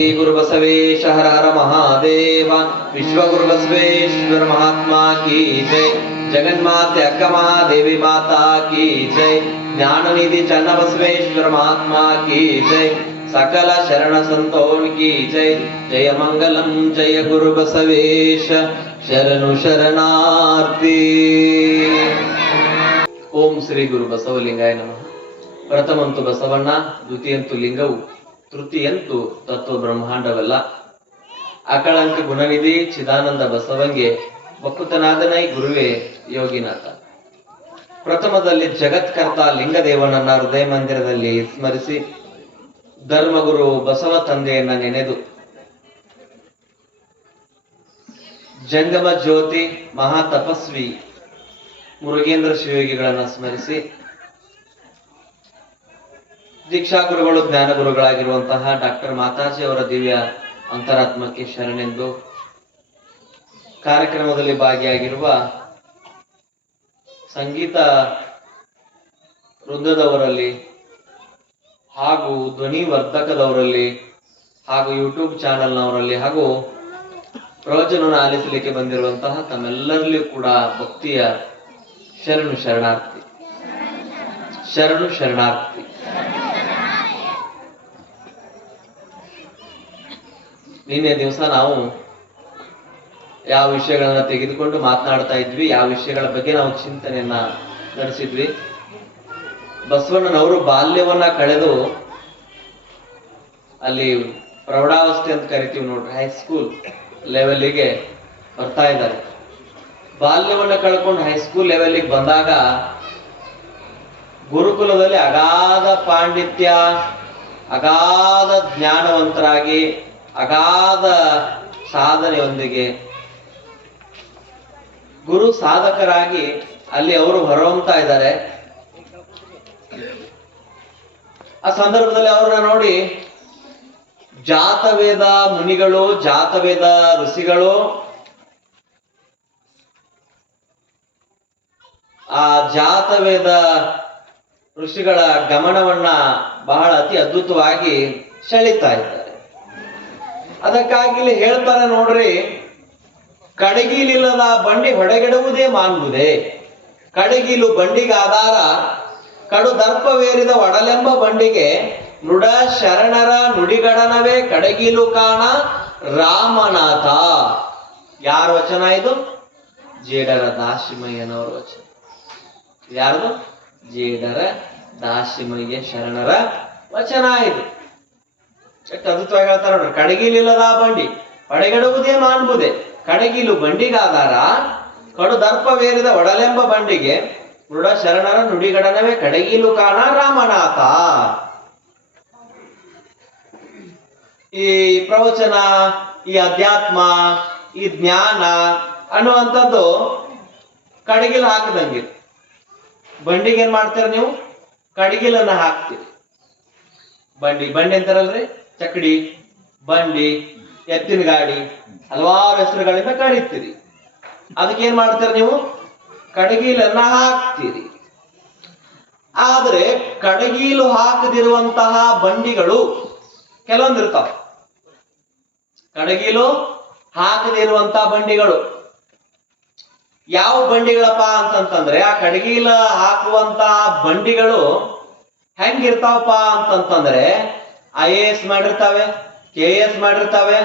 गुरु बसवेश हर हर महादेव। विश्व गुरु बसवेश्वर महात्मा की जय। जगन्माते अक्क महादेवी माता की जय। ज्ञान निधि चन्न बसवेश्वर महात्मा की जय। सकल शरण संतों की जय। जय मंगलम जय गुरु बसवेश शरणु शरणार्थी। ओम श्री गुरु बसवलिंगाय नमः। प्रथमंतु बसवಣ್ಣ, ದ್ವಿತೀಯಂತು ಲಿಂಗವು, ತೃತೀಯಂತು ತತ್ವ ಬ್ರಹ್ಮಾಂಡವಲ್ಲ. ಅಕಳಂಕ ಗುಣನಿಧಿ ಚಿದಾನಂದ ಬಸವಂಗೆ ಬಕ್ಕುತನಾದನೈ ಗುರುವೇ ಯೋಗಿನಾಥ. ಪ್ರಥಮದಲ್ಲಿ ಜಗತ್ಕರ್ತ ಲಿಂಗದೇವನನ್ನ ಹೃದಯ ಮಂದಿರದಲ್ಲಿ ಸ್ಮರಿಸಿ ಧರ್ಮಗುರು ಬಸವ ತಂದೆಯನ್ನ ನೆನೆದು ಜಂಗಮ ಜ್ಯೋತಿ ಮಹಾ ತಪಸ್ವಿ ಮುರುಗೇಂದ್ರ ಶಿವಯೋಗಿಗಳನ್ನ ಸ್ಮರಿಸಿ ದೀಕ್ಷಾ ಗುರುಗಳು ಜ್ಞಾನ ಗುರುಗಳಾಗಿರುವಂತಹ ಡಾಕ್ಟರ್ ಮಾತಾಜಿ ಅವರ ದಿವ್ಯ ಅಂತರಾತ್ಮಕ್ಕೆ ಶರಣೆಂದು ಕಾರ್ಯಕ್ರಮದಲ್ಲಿ ಭಾಗಿಯಾಗಿರುವ ಸಂಗೀತ ವೃಂದದವರಲ್ಲಿ ಹಾಗೂ ಧ್ವನಿ ವರ್ಧಕದವರಲ್ಲಿ ಹಾಗೂ ಯೂಟ್ಯೂಬ್ ಚಾನೆಲ್ನವರಲ್ಲಿ ಹಾಗೂ ಪ್ರವಚನವನ್ನು ಆಲಿಸಲಿಕ್ಕೆ ಬಂದಿರುವಂತಹ ತಮ್ಮೆಲ್ಲರಲ್ಲಿಯೂ ಕೂಡ ಭಕ್ತಿಯ ಶರಣು ಶರಣಾರ್ಥಿ, ಶರಣು ಶರಣಾರ್ಥಿ. ನಿನ್ನೆ ದಿವಸ ನಾವು ಯಾವ ವಿಷಯಗಳನ್ನ ತೆಗೆದುಕೊಂಡು ಮಾತನಾಡ್ತಾ ಇದ್ವಿ, ಯಾವ ವಿಷಯಗಳ ಬಗ್ಗೆ ನಾವು ಚಿಂತನೆಯನ್ನ ನಡೆಸಿದ್ವಿ. ಬಸವಣ್ಣನವರು ಬಾಲ್ಯವನ್ನ ಕಳೆದು ಅಲ್ಲಿ ಪ್ರೌಢಾವಸ್ಥೆ ಅಂತ ಕರಿತೀವಿ ನೋಡ್ರಿ, ಹೈಸ್ಕೂಲ್ ಲೆವೆಲ್ಗೆ ಬರ್ತಾ ಇದ್ದಾರೆ. ಬಾಲ್ಯವನ್ನ ಕಳ್ಕೊಂಡು ಹೈಸ್ಕೂಲ್ ಲೆವೆಲ್ಗೆ ಬಂದಾಗ ಗುರುಕುಲದಲ್ಲಿ ಅಗಾಧ ಪಾಂಡಿತ್ಯ, ಅಗಾಧ ಜ್ಞಾನವಂತರಾಗಿ, ಅಗಾಧ ಸಾಧನೆಯೊಂದಿಗೆ ಗುರು ಸಾಧಕರಾಗಿ ಅಲ್ಲಿ ಅವರು ಹೊರಹೊಮ್ತಾ ಇದ್ದಾರೆ. ಆ ಸಂದರ್ಭದಲ್ಲಿ ಅವ್ರನ್ನ ನೋಡಿ ಜಾತವೇದ ಮುನಿಗಳು, ಜಾತವೇದ ಋಷಿಗಳು ಆ ಜಾತವೇದ ಋಷಿಗಳ ಗಮನವನ್ನ ಬಹಳ ಅತಿ ಅದ್ಭುತವಾಗಿ ಸೆಳೀತಾ ಇದ್ದಾರೆ. ಅದಕ್ಕಾಗಿ ಇಲ್ಲಿ ಹೇಳ್ತಾರೆ ನೋಡ್ರಿ, ಕಡಗಿಲಿಲ್ಲದ ಬಂಡಿ ಹೊಡೆಗೆಡುವುದೇ ಮಾನ್ಬುದೆ. ಕಡಗಿಲು ಬಂಡಿಗಾಧಾರ, ಕಡು ದರ್ಪವೇರಿದ ಒಡಲೆಂಬ ಬಂಡಿಗೆ ನುಡ ಶರಣರ ನುಡಿಗಡನವೇ ಕಡಗಿಲು ಕಾಣ ರಾಮನಾಥ. ಯಾರ ವಚನ ಇದು? ಜೇಡರ ದಾಸಿಮಯ್ಯನವರ ವಚನ. ಯಾರ್ದು? ಜೇಡರ ದಾಸಿಮಯ್ಯ ಶರಣರ ವಚನ ಇದು. ಎಷ್ಟು ಅದ್ಭುತವಾಗಿ ಹೇಳ್ತಾರೆ ನೋಡ್ರಿ. ಕಡಗಿಲಿಲ್ಲದ ಬಂಡಿ ಹೊಡೆಗೆಡುವುದೇ ಮಾನ್ಬುದೆ. ಕಡಗಿಲು ಬಂಡಿಗಾಧಾರ, ಕಡು ದರ್ಪವೇರಿದ ಒಡಲೆಂಬ ಬಂಡಿಗೆ ಮೃಡ ಶರಣರ ನುಡಿಗಡನವೇ ಕಡಗಿಲು ಕಾಣ ರಾಮನಾಥ. ಈ ಪ್ರವಚನ, ಈ ಅಧ್ಯಾತ್ಮ, ಈ ಜ್ಞಾನ ಅನ್ನುವಂಥದ್ದು ಕಡಗಿಲು ಹಾಕದಂಗೆ. ಬಂಡಿಗೆ ಏನ್ ಮಾಡ್ತೀರ ನೀವು? ಕಡಗಿಲನ್ನ ಹಾಕ್ತೀರಿ. ಬಂಡಿ ಬಂಡಿ ಅಂತಾರಲ್ರಿ, ಚಕಡಿ, ಬಂಡಿ, ಎತ್ತಿನ ಗಾಡಿ, ಹಲವಾರು ಹೆಸರುಗಳಿಂದ ಕರೀತೀರಿ. ಅದಕ್ಕೇನ್ ಮಾಡ್ತೀರ ನೀವು? ಕಡಗೀಲನ್ನ ಹಾಕ್ತೀರಿ. ಆದ್ರೆ ಕಡಗೀಲು ಹಾಕದಿರುವಂತಹ ಬಂಡಿಗಳು ಕೆಲವೊಂದಿರ್ತಾವ. ಕಡಗೀಲು ಹಾಕದಿರುವಂತಹ ಬಂಡಿಗಳು ಯಾವ ಬಂಡಿಗಳಪ್ಪ ಅಂತಂತಂದ್ರೆ, ಆ ಕಡಗೀಲ ಹಾಕುವಂತಹ ಬಂಡಿಗಳು ಹೆಂಗಿರ್ತಾವಪ್ಪ ಅಂತಂತಂದ್ರೆ, IAS ಮಾಡಿರ್ತಾವೆ, KS ಮಾಡಿರ್ತಾವೆ,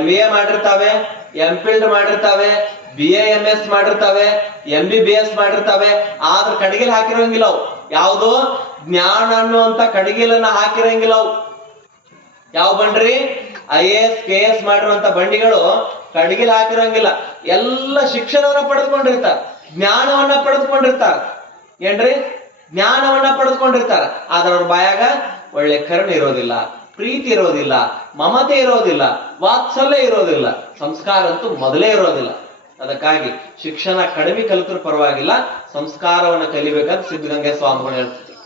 MA ಮಾಡಿರ್ತಾವೆ, MPhil ಮಾಡಿರ್ತಾವೆ, BAMS ಮಾಡಿರ್ತಾವೆ, MBBS ಮಾಡಿರ್ತಾವೆ. ಆದ್ರೆ ಕಡಗಿಲ್ ಹಾಕಿರೋಂಗಿಲ್ಲ ಅವು. ಯಾವುದು? ಜ್ಞಾನ ಅನ್ನುವಂತ ಕಡಗಿಲನ್ನ ಹಾಕಿರೋಂಗಿಲ್ಲ ಅವು. ಯಾವ ಬಂಡ್ರಿ? IAS KS ಮಾಡಿರುವಂತ ಬಂಡಿಗಳು ಕಡಗಿಲ್ ಹಾಕಿರೋಂಗಿಲ್ಲ. ಎಲ್ಲ ಶಿಕ್ಷಣವನ್ನ ಪಡೆದುಕೊಂಡಿರ್ತಾರ, ಜ್ಞಾನವನ್ನ ಪಡೆದುಕೊಂಡಿರ್ತಾರ. ಏನ್ರಿ? ಜ್ಞಾನವನ್ನ ಪಡೆದುಕೊಂಡಿರ್ತಾರ. ಆದ್ರೆ ಅವ್ರ ಬಾಯಾಗ ಒಳ್ಳೆ ಕರುಣೆ ಇರೋದಿಲ್ಲ, ಪ್ರೀತಿ ಇರೋದಿಲ್ಲ, ಮಮತೆ ಇರೋದಿಲ್ಲ, ವಾತ್ಸಲ್ಯ ಇರೋದಿಲ್ಲ, ಸಂಸ್ಕಾರ ಅಂತೂ ಮೊದಲೇ ಇರೋದಿಲ್ಲ. ಅದಕ್ಕಾಗಿ ಶಿಕ್ಷಣ ಕಡಿಮೆ ಕಲಿತರೂ ಪರವಾಗಿಲ್ಲ, ಸಂಸ್ಕಾರವನ್ನ ಕಲಿಬೇಕಂತ ಸಿದ್ಧಗಂಗಾ ಸ್ವಾಮಿಗಳು ಹೇಳ್ತಿದ್ರು.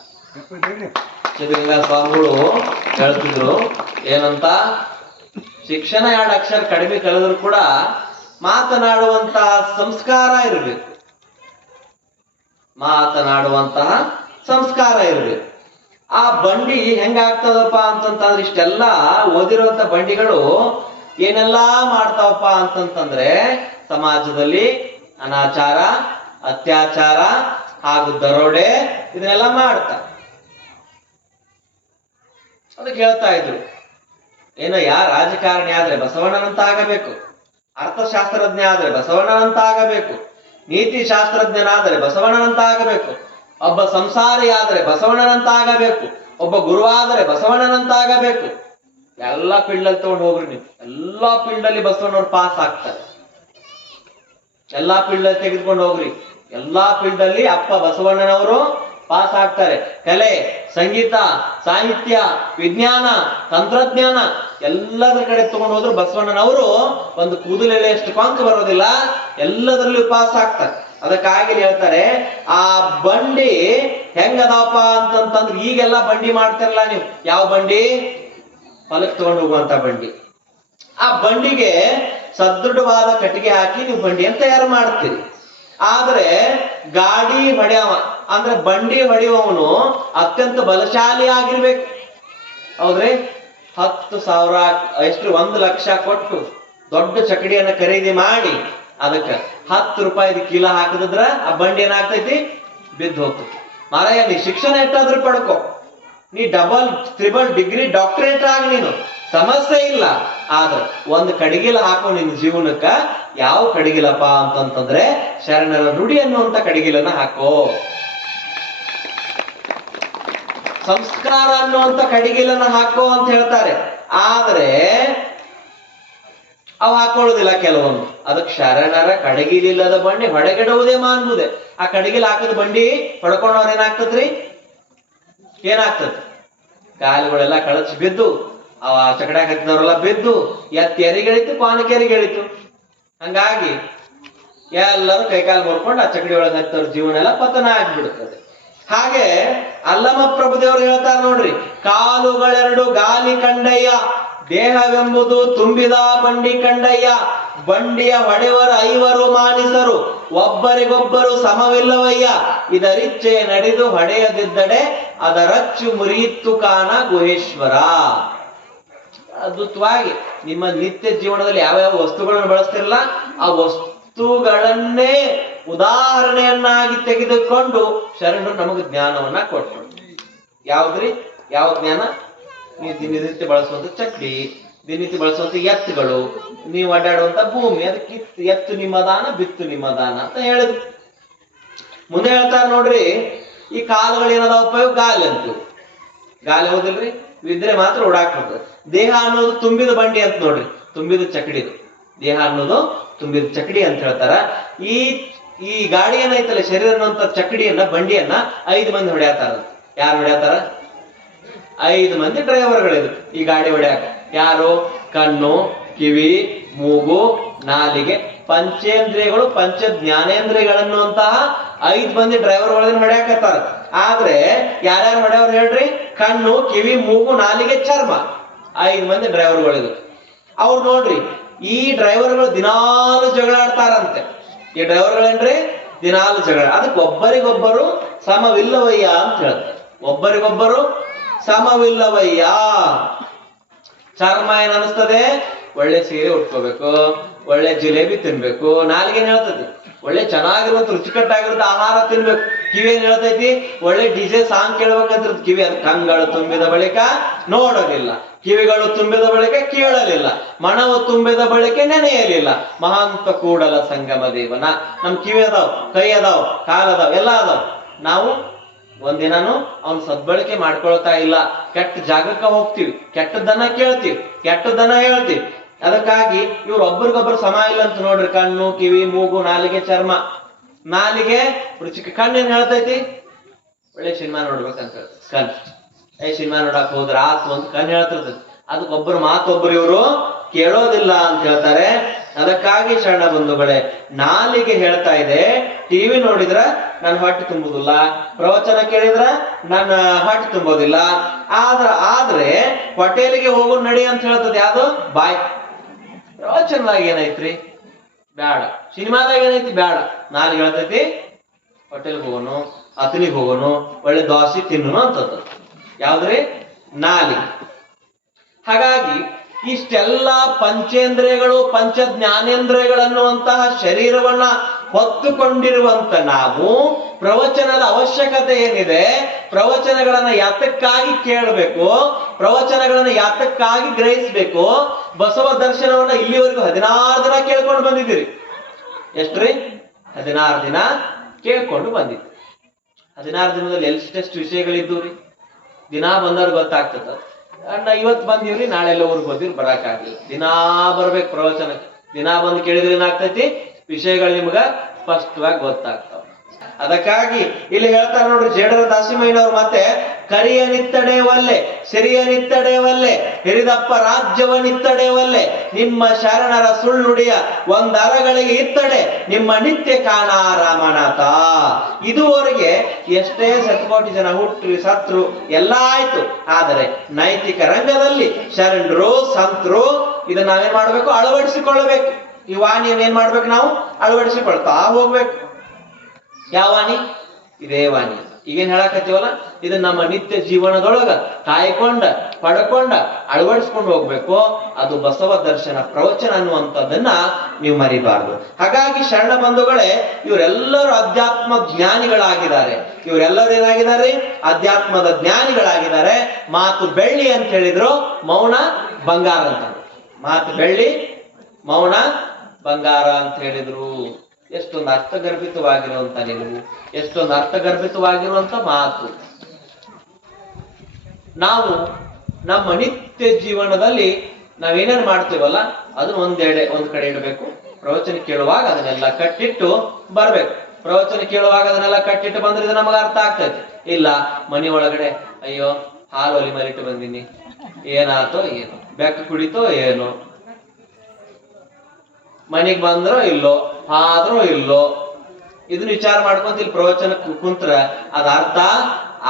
ಸಿದ್ಧಗಂಗಾ ಸ್ವಾಮಿಗಳು ಹೇಳ್ತಿದ್ರು ಏನಂತ? ಶಿಕ್ಷಣ 2 ಅಕ್ಷರ ಕಡಿಮೆ ಕಲಿದ್ರು ಕೂಡ ಮಾತನಾಡುವಂತಹ ಸಂಸ್ಕಾರ ಇರಬೇಕು. ಮಾತನಾಡುವಂತಹ ಸಂಸ್ಕಾರ ಇರಬೇಕು. ಆ ಬಂಡಿ ಹೆಂಗಾಗ್ತದಪ್ಪ ಅಂತಂತಂದ್ರೆ ಇಷ್ಟೆಲ್ಲ ಓದಿರುವಂತ ಬಂಡಿಗಳು ಏನೆಲ್ಲಾ ಮಾಡ್ತಾವಪ್ಪ ಅಂತಂತಂದ್ರೆ ಸಮಾಜದಲ್ಲಿ ಅನಾಚಾರ, ಅತ್ಯಾಚಾರ ಹಾಗೂ ದರೋಡೆ ಇದನ್ನೆಲ್ಲ ಮಾಡ್ತಾರೆ. ಅದಕ್ಕೆ ಹೇಳ್ತಾ ಇದ್ರು, ಏನಯ್ಯ ರಾಜಕಾರಣಿ ಆದ್ರೆ ಬಸವಣ್ಣನಂತ ಆಗಬೇಕು, ಅರ್ಥಶಾಸ್ತ್ರಜ್ಞ ಆದ್ರೆ ಬಸವಣ್ಣನಂತ ಆಗಬೇಕು, ನೀತಿ ಶಾಸ್ತ್ರಜ್ಞನಾದ್ರೆ ಬಸವಣ್ಣನಂತ ಆಗಬೇಕು, ಒಬ್ಬ ಸಂಸಾರಿ ಆದ್ರೆ ಬಸವಣ್ಣನಂತ ಆಗಬೇಕು, ಒಬ್ಬ ಗುರುವಾದರೆ ಬಸವಣ್ಣನಂತ ಆಗಬೇಕು. ಎಲ್ಲಾ ಫೀಲ್ಡಲ್ಲಿ ತಗೊಂಡು ಹೋಗ್ರಿ ನೀವು, ಎಲ್ಲಾ ಫೀಲ್ಡಲ್ಲಿ ಬಸವಣ್ಣವ್ರು ಪಾಸ್ ಆಗ್ತಾರೆ. ಎಲ್ಲಾ ಫೀಲ್ಡಲ್ಲಿ ತೆಗೆದುಕೊಂಡು ಹೋಗ್ರಿ, ಎಲ್ಲಾ ಫೀಲ್ಡಲ್ಲಿ ಅಪ್ಪ ಬಸವಣ್ಣನವರು ಪಾಸ್ ಆಗ್ತಾರೆ. ಕಲೆ, ಸಂಗೀತ, ಸಾಹಿತ್ಯ, ವಿಜ್ಞಾನ, ತಂತ್ರಜ್ಞಾನ ಎಲ್ಲದರ ಕಡೆ ತಗೊಂಡು ಹೋದ್ರು ಬಸವಣ್ಣನವರು ಒಂದು ಕೂದಲೆಳೆಯಷ್ಟು ಕೊಂಕ ಬರೋದಿಲ್ಲ, ಎಲ್ಲದರಲ್ಲೂ ಪಾಸ್ ಆಗ್ತಾರೆ. ಅದಕ್ಕಾಗಿ ಹೇಳ್ತಾರೆ, ಆ ಬಂಡಿ ಹೆಂಗದಪ್ಪ ಅಂತಂತಂದ್ರೆ ಈಗೆಲ್ಲ ಬಂಡಿ ಮಾಡ್ತಿರಲ್ಲ ನೀವು. ಯಾವ ಬಂಡಿ? ಹೊಲಕ್ಕೆ ತಗೊಂಡು ಹೋಗುವಂತ ಬಂಡಿ. ಆ ಬಂಡಿಗೆ ಸದೃಢವಾದ ಕಟ್ಟಿಗೆ ಹಾಕಿ ನೀವು ಬಂಡಿಯನ್ನು ತಯಾರು ಮಾಡ್ತೀರಿ. ಆದ್ರೆ ಗಾಡಿ ಹೊಡೆಯವ ಅಂದ್ರೆ ಬಂಡಿ ಹೊಡೆಯುವವನು ಅತ್ಯಂತ ಬಲಶಾಲಿ ಆಗಿರ್ಬೇಕು. ಹೌದ್ರಿ? 10,000 ಎಷ್ಟು 1 ಲಕ್ಷ ಕೊಟ್ಟು ದೊಡ್ಡ ಚಕಡಿಯನ್ನ ಖರೀದಿ ಮಾಡಿ ಅದಕ್ಕೆ 10 ರೂಪಾಯಿ ಚೀಲ ಹಾಕಿದ್ರ ಆ ಬಂಡಿ ಏನಾಗ್ತೈತಿ? ಬಿದ್ದು ಹೋಗ್ತೈತಿ. ಮಾರಾಯ, ನೀ ಶಿಕ್ಷಣ ಎಷ್ಟಾದ್ರೂ ಪಡ್ಕೊ, ನೀ ಡಬಲ್ ತ್ರಿಬಲ್ ಡಿಗ್ರಿ ಡಾಕ್ಟರೇಟ್ ಆಗಿ, ನೀನು ಸಮಸ್ಯೆ ಇಲ್ಲ. ಆದ್ರೆ ಒಂದು ಕಡಿಗಿಲ ಹಾಕೋ ನಿನ್ನ ಜೀವನಕ್ಕ. ಯಾವ ಕಡಿಗಿಲಪ್ಪ ಅಂತಂತಂದ್ರೆ ಶರಣರ ನುಡಿ ಅನ್ನುವಂತ ಕಡಿಗಿಲನ್ನ ಹಾಕೋ. ಸಂಸ್ಕಾರ ಅನ್ನುವಂತ ಕಡಿಗಿಲನ್ನ ಹಾಕೋ ಅಂತ ಹೇಳ್ತಾರೆ. ಆದ್ರೆ ಅವು ಹಾಕೊಳ್ಳುದಿಲ್ಲ ಕೆಲವೊಂದು. ಅದಕ್ಕೆ ಶರಣರ ಕಡಗಿಲಿಲ್ಲದ ಬಂಡಿ ಹೊಡೆಗೆಡುವುದೇ ಮಾನ್ಬುದೆ. ಆ ಕಡಗಿಲ್ ಹಾಕದ ಬಂಡಿ ಹೊಡ್ಕೊಂಡವ್ರ ಏನಾಗ್ತದ್ರಿ? ಏನಾಗ್ತದ? ಕಾಲುಗಳೆಲ್ಲ ಕಳಚಿ ಬಿದ್ದು, ಅವ ಚಕಡ್ಯಾಗ ಹತ್ತಿದವರೆಲ್ಲ ಬಿದ್ದು, ಎರಿಗೆಳಿತು, ಪಾನಕೆರಿಗೆಳಿತು. ಹಂಗಾಗಿ ಎಲ್ಲರೂ ಕೈಕಾಲು ಮುರ್ಕೊಂಡು ಆ ಚಕಡಿ ಒಳಗೆ ಹತ್ತವ್ರ ಜೀವನ ಎಲ್ಲ ಪತನ ಆಗ್ಬಿಡುತ್ತದೆ. ಹಾಗೆ ಅಲ್ಲಮ ಪ್ರಭುದೇವರು ಹೇಳ್ತಾರೆ ನೋಡ್ರಿ, ಕಾಲುಗಳೆರಡು ಗಾಲಿ ಕಂಡಯ್ಯ, ದೇಹವೆಂಬುದು ತುಂಬಿದ ಬಂಡಿ ಕಂಡಯ್ಯ, ಬಂಡಿಯ ಹೊಡೆವರ 5 ಮಾನಿಸರು, ಒಬ್ಬರಿಗೊಬ್ಬರು ಸಮವಿಲ್ಲವಯ್ಯ, ಇದರಿಚ್ಛೆ ನಡೆದು ಹೊಡೆಯದಿದ್ದಡೆ ಅದರಚ್ಚು ಮುರಿಯಿತ್ತು ಕಾನ ಗುಹೇಶ್ವರ. ಅದ್ಭುತವಾಗಿ ನಿಮ್ಮ ನಿತ್ಯ ಜೀವನದಲ್ಲಿ ಯಾವ್ಯಾವ ವಸ್ತುಗಳನ್ನು ಬಳಸ್ತಿರಲ್ಲ, ಆ ವಸ್ತುಗಳನ್ನೇ ಉದಾಹರಣೆಯನ್ನಾಗಿ ತೆಗೆದುಕೊಂಡು ಶರಣರು ನಮಗೆ ಜ್ಞಾನವನ್ನ ಕೊಟ್ಟರು. ಯಾವ್ದ್ರಿ? ಯಾವ ಜ್ಞಾನ? ನೀವು ದಿನನಿತ್ಯ ಬಳಸುವಂತ ಚಕ್ಡಿ, ದಿನನಿತ್ಯ ಬಳಸುವಂತ ಎತ್ತುಗಳು, ನೀವು ಅಡ್ಡಾಡುವಂತ ಭೂಮಿ, ಅದಕ್ಕೆ ಎತ್ತು ನಿಮ್ಮ ದಾನ, ಬಿತ್ತು ನಿಮ್ಮ ದಾನ ಅಂತ ಹೇಳಿದ್ರು. ಮುಂದೆ ಹೇಳ್ತಾರೆ ನೋಡ್ರಿ, ಈ ಕಾಲುಗಳು ಏನದಾವ ಉಪಯೋಗ? ಗಾಲಿ ಅಂತೀವಿ. ಗಾಲಿ ಹೋದಿಲ್ರಿ, ಇದ್ರೆ ಮಾತ್ರ ಓಡಾಕ್ಬಿಡ್ತದೆ. ದೇಹ ಅನ್ನೋದು ತುಂಬಿದ ಬಂಡಿ ಅಂತ ನೋಡ್ರಿ, ತುಂಬಿದ ಚಕಡಿದು ದೇಹ ಅನ್ನೋದು ತುಂಬಿದ ಚಕಡಿ ಅಂತ ಹೇಳ್ತಾರ. ಈ ಗಾಡಿ ಏನೈತಲ್ಲ, ಶರೀರ ಅನ್ನುವಂತ ಚಕಡಿಯನ್ನ, ಬಂಡಿಯನ್ನ 5 ಮಂದಿ ಹೊಡೆಯತಾರ. ಯಾರು ಹೊಡೆಯತಾರ? 5 ಮಂದಿ ಡ್ರೈವರ್ಗಳಿದ್ರು ಈ ಗಾಡಿ ಹೊಡ್ಯಾಕ. ಯಾರು? ಕಣ್ಣು, ಕಿವಿ, ಮೂಗು, ನಾಲಿಗೆ, ಪಂಚೇಂದ್ರಿಯಗಳು, ಪಂಚ ಜ್ಞಾನೇಂದ್ರಿಯಗಳನ್ನುವಂತಹ 5 ಮಂದಿ ಡ್ರೈವರ್ಗಳನ್ನ ಹೊಡ್ಯಾಕತ್ತಾರ. ಆದ್ರೆ ಯಾರ್ಯಾರು ಹೊಡೆಯವ್ರು ಹೇಳ್ರಿ? ಕಣ್ಣು, ಕಿವಿ, ಮೂಗು, ನಾಲಿಗೆ, ಚರ್ಮ, 5 ಮಂದಿ ಡ್ರೈವರ್ಗಳಿದ್ರು. ಅವ್ರು ನೋಡ್ರಿ, ಈ ಡ್ರೈವರ್ಗಳು ದಿನಾಲು ಜಗಳಾಡ್ತಾರಂತೆ. ಈ ಡ್ರೈವರ್ಗಳೇನ್ರಿ? ದಿನಾಲು ಜಗಳ. ಅದಕ್ಕೆ ಒಬ್ಬರಿಗೊಬ್ಬರು ಸಮವಿಲ್ಲವಯ್ಯ ಅಂತ ಹೇಳ್ತಾರೆ. ಒಬ್ಬರಿಗೊಬ್ಬರು ಸಮವಿಲ್ಲವಯ್ಯ. ಚರ್ಮ ಏನ್ ಅನಿಸ್ತದೆ? ಒಳ್ಳೆ ಸೀರೆ ಉಟ್ಕೋಬೇಕು, ಒಳ್ಳೆ ಜಿಲೇಬಿ ತಿನ್ಬೇಕು. ನಾಲಿಗೆ ಹೇಳ್ತೈತಿ ಒಳ್ಳೆ ಚೆನ್ನಾಗಿರುವಂತ ರುಚಿಕಟ್ಟಾಗಿರುವಂತ ಆಹಾರ ತಿನ್ಬೇಕು. ಕಿವಿ ಏನ್ ಹೇಳ್ತೈತಿ? ಒಳ್ಳೆ ಡಿಜೆ ಸಾಂಗ್ ಕೇಳ್ಬೇಕಂತ ಕಿವಿ. ಅದು ಕಂಗಳು ತುಂಬಿದ ಬಳಿಕ ನೋಡಲಿಲ್ಲ, ಕಿವಿಗಳು ತುಂಬಿದ ಬಳಿಕ ಕೇಳಲಿಲ್ಲ, ಮನವು ತುಂಬಿದ ಬಳಿಕ ನೆನೆಯಲಿಲ್ಲ, ಮಹಾಂತ ಕೂಡಲ ಸಂಗಮ ದೇವನ. ನಮ್ ಕಿವಿ ಅದಾವ, ಕೈ ಅದಾವ, ಕಾಲದಾವ, ಎಲ್ಲ ಅದಾವ. ನಾವು ಒಂದಿನಾನು ಅವ್ನ ಸದ್ಬಳಕೆ ಮಾಡ್ಕೊಳ್ತಾ ಇಲ್ಲ. ಕೆಟ್ಟ ಜಾಗಕ್ಕ ಹೋಗ್ತೀವಿ, ಕೆಟ್ಟದನ್ನ ಕೇಳ್ತೀವಿ, ಕೆಟ್ಟದನ್ನ ಹೇಳ್ತೀವಿ. ಅದಕ್ಕಾಗಿ ಇವ್ರು ಒಬ್ರಿಗೊಬ್ರು ಸಮ ಇಲ್ಲ ಅಂತ ನೋಡ್ರಿ. ಕಣ್ಣು, ಕಿವಿ, ಮೂಗು, ನಾಲಿಗೆ, ಚರ್ಮ. ನಾಲಿಗೆ ರುಚಿಕ. ಕಣ್ಣೇನ್ ಹೇಳ್ತೈತಿ? ಒಳ್ಳೆ ಸಿನಿಮಾ ನೋಡ್ಬೇಕಂತ ಕಣ್. ಸಿನಿಮಾ ನೋಡಕ್ ಹೋದ್ರ ಆತು ಅಂತ ಕಣ್ ಹೇಳ್ತಿರ್ತೈತಿ. ಅದಕ್ಕೊಬ್ಬರು ಮಾತೊಬ್ಬರು ಇವರು ಕೇಳೋದಿಲ್ಲ ಅಂತ ಹೇಳ್ತಾರೆ. ಅದಕ್ಕಾಗಿ ಶರಣ ಬಂಧುಗಳೇ, ನಾಲಿಗೆ ಹೇಳ್ತಾ ಇದೆ, ಟಿವಿ ನೋಡಿದ್ರ ನನ್ನ ಹೊಟ್ಟೆ ತುಂಬುದಿಲ್ಲ, ಪ್ರವಚನ ಕೇಳಿದ್ರ ನನ್ನ ಹೊಟ್ಟೆ ತುಂಬೋದಿಲ್ಲ. ಆದ್ರೆ ಹೋಟೆಲಿಗೆ ಹೋಗೋ ನಡಿ ಅಂತ ಹೇಳ್ತದೆ. ಯಾವ್ದು? ಬಾಯ್. ಪ್ರವಚನದಾಗ ಏನೈತ್ರಿ? ಬ್ಯಾಡ. ಸಿನಿಮಾದಾಗ ಏನೈತಿ? ಬ್ಯಾಡ. ನಾಲಿಗೆ ಹೇಳ್ತೈತಿ ಹೋಟೆಲ್ಗೆ ಹೋಗೋನು, ಅತನಿಗೆ ಹೋಗೋನು, ಒಳ್ಳೆ ದೋಸೆ ತಿನ್ನೋನು ಅಂತದ್ದು. ಯಾವ್ದ್ರಿ? ನಾಲಿಗೆ. ಹಾಗಾಗಿ ಇಷ್ಟೆಲ್ಲ ಪಂಚೇಂದ್ರಿಯಗಳು, ಪಂಚ ಜ್ಞಾನೇಂದ್ರಿಯಗಳನ್ನುವಂತಹ ಶರೀರವನ್ನ ಹೊತ್ತುಕೊಂಡಿರುವಂತ ನಾವು ಪ್ರವಚನದ ಅವಶ್ಯಕತೆ ಏನಿದೆ, ಪ್ರವಚನಗಳನ್ನ ಯಾತಕ್ಕಾಗಿ ಕೇಳಬೇಕು, ಪ್ರವಚನಗಳನ್ನ ಯಾತಕ್ಕಾಗಿ ಗ್ರಹಿಸ್ಬೇಕು, ಬಸವ ದರ್ಶನವನ್ನ ಇಲ್ಲಿವರೆಗೂ 16 ದಿನ ಕೇಳ್ಕೊಂಡು ಬಂದಿದ್ದೀರಿ. ಎಷ್ಟ್ರಿ? 16 ದಿನ ಕೇಳ್ಕೊಂಡು ಬಂದಿದ್ರಿ. 16 ದಿನದಲ್ಲಿ ಎಷ್ಟೆಷ್ಟು ವಿಷಯಗಳಿದ್ದು ರೀ. ದಿನಾ ಬಂದವ್ರಿಗೆ ಗೊತ್ತಾಗ್ತದ. ಇವತ್ತು ಬಂದಿವ್ರಿ, ನಾಳೆಲ್ಲ ಊರಿಗೆ ಹೋದಿವ್ರಿ, ಬರಾಕಾಗ್ಲಿಲ್ಲ. ದಿನಾ ಬರ್ಬೇಕು ಪ್ರವಚನಕ್ಕೆ. ದಿನಾ ಬಂದು ಕೇಳಿದ್ರೆ ಏನಾಗ್ತೈತಿ? ವಿಷಯಗಳು ನಿಮ್ಗ ಸ್ಪಷ್ಟವಾಗಿ ಗೊತ್ತಾಗ್ತಾವ. ಅದಕ್ಕಾಗಿ ಇಲ್ಲಿ ಹೇಳ್ತಾರೆ ನೋಡ್ರಿ, ಜೇಡರ ದಾಸಿಮಯ್ಯನವ್ರು ಮತ್ತೆ ಕರಿಯನಿತ್ತಡೆವಲ್ಲೆ ಸಿರಿಯನಿತ್ತಡೆವಲ್ಲೆ ಹಿರಿದಪ್ಪ ರಾಜ್ಯವನಿತ್ತಡೆವಲ್ಲೆ ನಿಮ್ಮ ಶರಣರ ಸುಳ್ಳುಡಿಯ ಒಂದರಗಳಿಗೆ ಇತ್ತಡೆ ನಿಮ್ಮ ನಿತ್ಯ ಕಾಣ ರಾಮನಾಥ. ಇದುವರೆಗೆ ಎಷ್ಟೇ ಶತಕೋಟಿ ಜನ ಹುಟ್ಟ್ರಿ ಸತ್ರು ಎಲ್ಲ ಆಯ್ತು. ಆದರೆ ನೈತಿಕ ರಂಗದಲ್ಲಿ ಶರಣರು ಸಂತರು ಇದನ್ನ ನಾವೇನ್ ಮಾಡ್ಬೇಕು? ಅಳವಡಿಸಿಕೊಳ್ಳಬೇಕು. ಈ ವಾಣಿಯನ್ನು ಏನ್ ಮಾಡ್ಬೇಕು? ನಾವು ಅಳವಡಿಸಿಕೊಳ್ತಾ ಹೋಗ್ಬೇಕು. ಯಾವ ವಾಣಿ? ಇದೇ ವಾಣಿ. ಈಗೇನ್ ಹೇಳಕತ್ತೀವಲ್ಲ, ಇದನ್ನ ನಮ್ಮ ನಿತ್ಯ ಜೀವನದೊಳಗ ಕಾಯ್ಕೊಂಡ ಪಡ್ಕೊಂಡ ಅಳವಡಿಸ್ಕೊಂಡು ಹೋಗ್ಬೇಕು. ಅದು ಬಸವ ದರ್ಶನ ಪ್ರವಚನ ಅನ್ನುವಂಥದ್ದನ್ನ ನೀವು ಮರಿಬಾರ್ದು. ಹಾಗಾಗಿ ಶರಣ ಬಂಧುಗಳೇ, ಇವರೆಲ್ಲರೂ ಅಧ್ಯಾತ್ಮ ಜ್ಞಾನಿಗಳಾಗಿದ್ದಾರೆ. ಇವರೆಲ್ಲರೂ ಏನಾಗಿದ್ದಾರೆ? ಅಧ್ಯಾತ್ಮದ ಜ್ಞಾನಿಗಳಾಗಿದ್ದಾರೆ. ಮಾತು ಬೆಳ್ಳಿ ಅಂತ ಹೇಳಿದ್ರು, ಮೌನ ಬಂಗಾರ ಅಂತ. ಮಾತು ಬೆಳ್ಳಿ, ಮೌನ ಬಂಗಾರ ಅಂತ ಹೇಳಿದ್ರು. ಎಷ್ಟೊಂದು ಅರ್ಥಗರ್ಭಿತವಾಗಿರುವಂತ ನಿಲುವು, ಎಷ್ಟೊಂದು ಅರ್ಥಗರ್ಭಿತವಾಗಿರುವಂತ ಮಾತು. ನಾವು ನಮ್ಮ ನಿತ್ಯ ಜೀವನದಲ್ಲಿ ನಾವೇನೇನು ಮಾಡ್ತೀವಲ್ಲ ಅದನ್ನ ಒಂದ್ ಕಡೆ ಇಡಬೇಕು. ಪ್ರವಚನ ಕೇಳುವಾಗ ಅದನ್ನೆಲ್ಲ ಕಟ್ಟಿಟ್ಟು ಬರ್ಬೇಕು. ಪ್ರವಚನ ಕೇಳುವಾಗ ಅದನ್ನೆಲ್ಲ ಕಟ್ಟಿಟ್ಟು ಬಂದ್ರೆ ಇದು ನಮಗೆ ಅರ್ಥ ಆಗ್ತೈತಿ. ಇಲ್ಲ ಮನಿ ಒಳಗಡೆ ಅಯ್ಯೋ ಹಾಲು ಒಲಿ ಮರಿಟ್ಟು ಬಂದಿನಿ, ಏನಾತೋ ಏನು, ಬೆಕ್ಕು ಕುಡಿತೋ ಏನು, ಮನೆಗ್ ಬಂದ್ರೋ ಇಲ್ಲೋ, ಆದ್ರೂ ಇಲ್ಲೋ, ಇದನ್ನ ವಿಚಾರ ಮಾಡ್ಕೊಂತ ಇಲ್ಲಿ ಪ್ರವಚನ ಕುಂತ್ರ ಅದ ಅರ್ಥ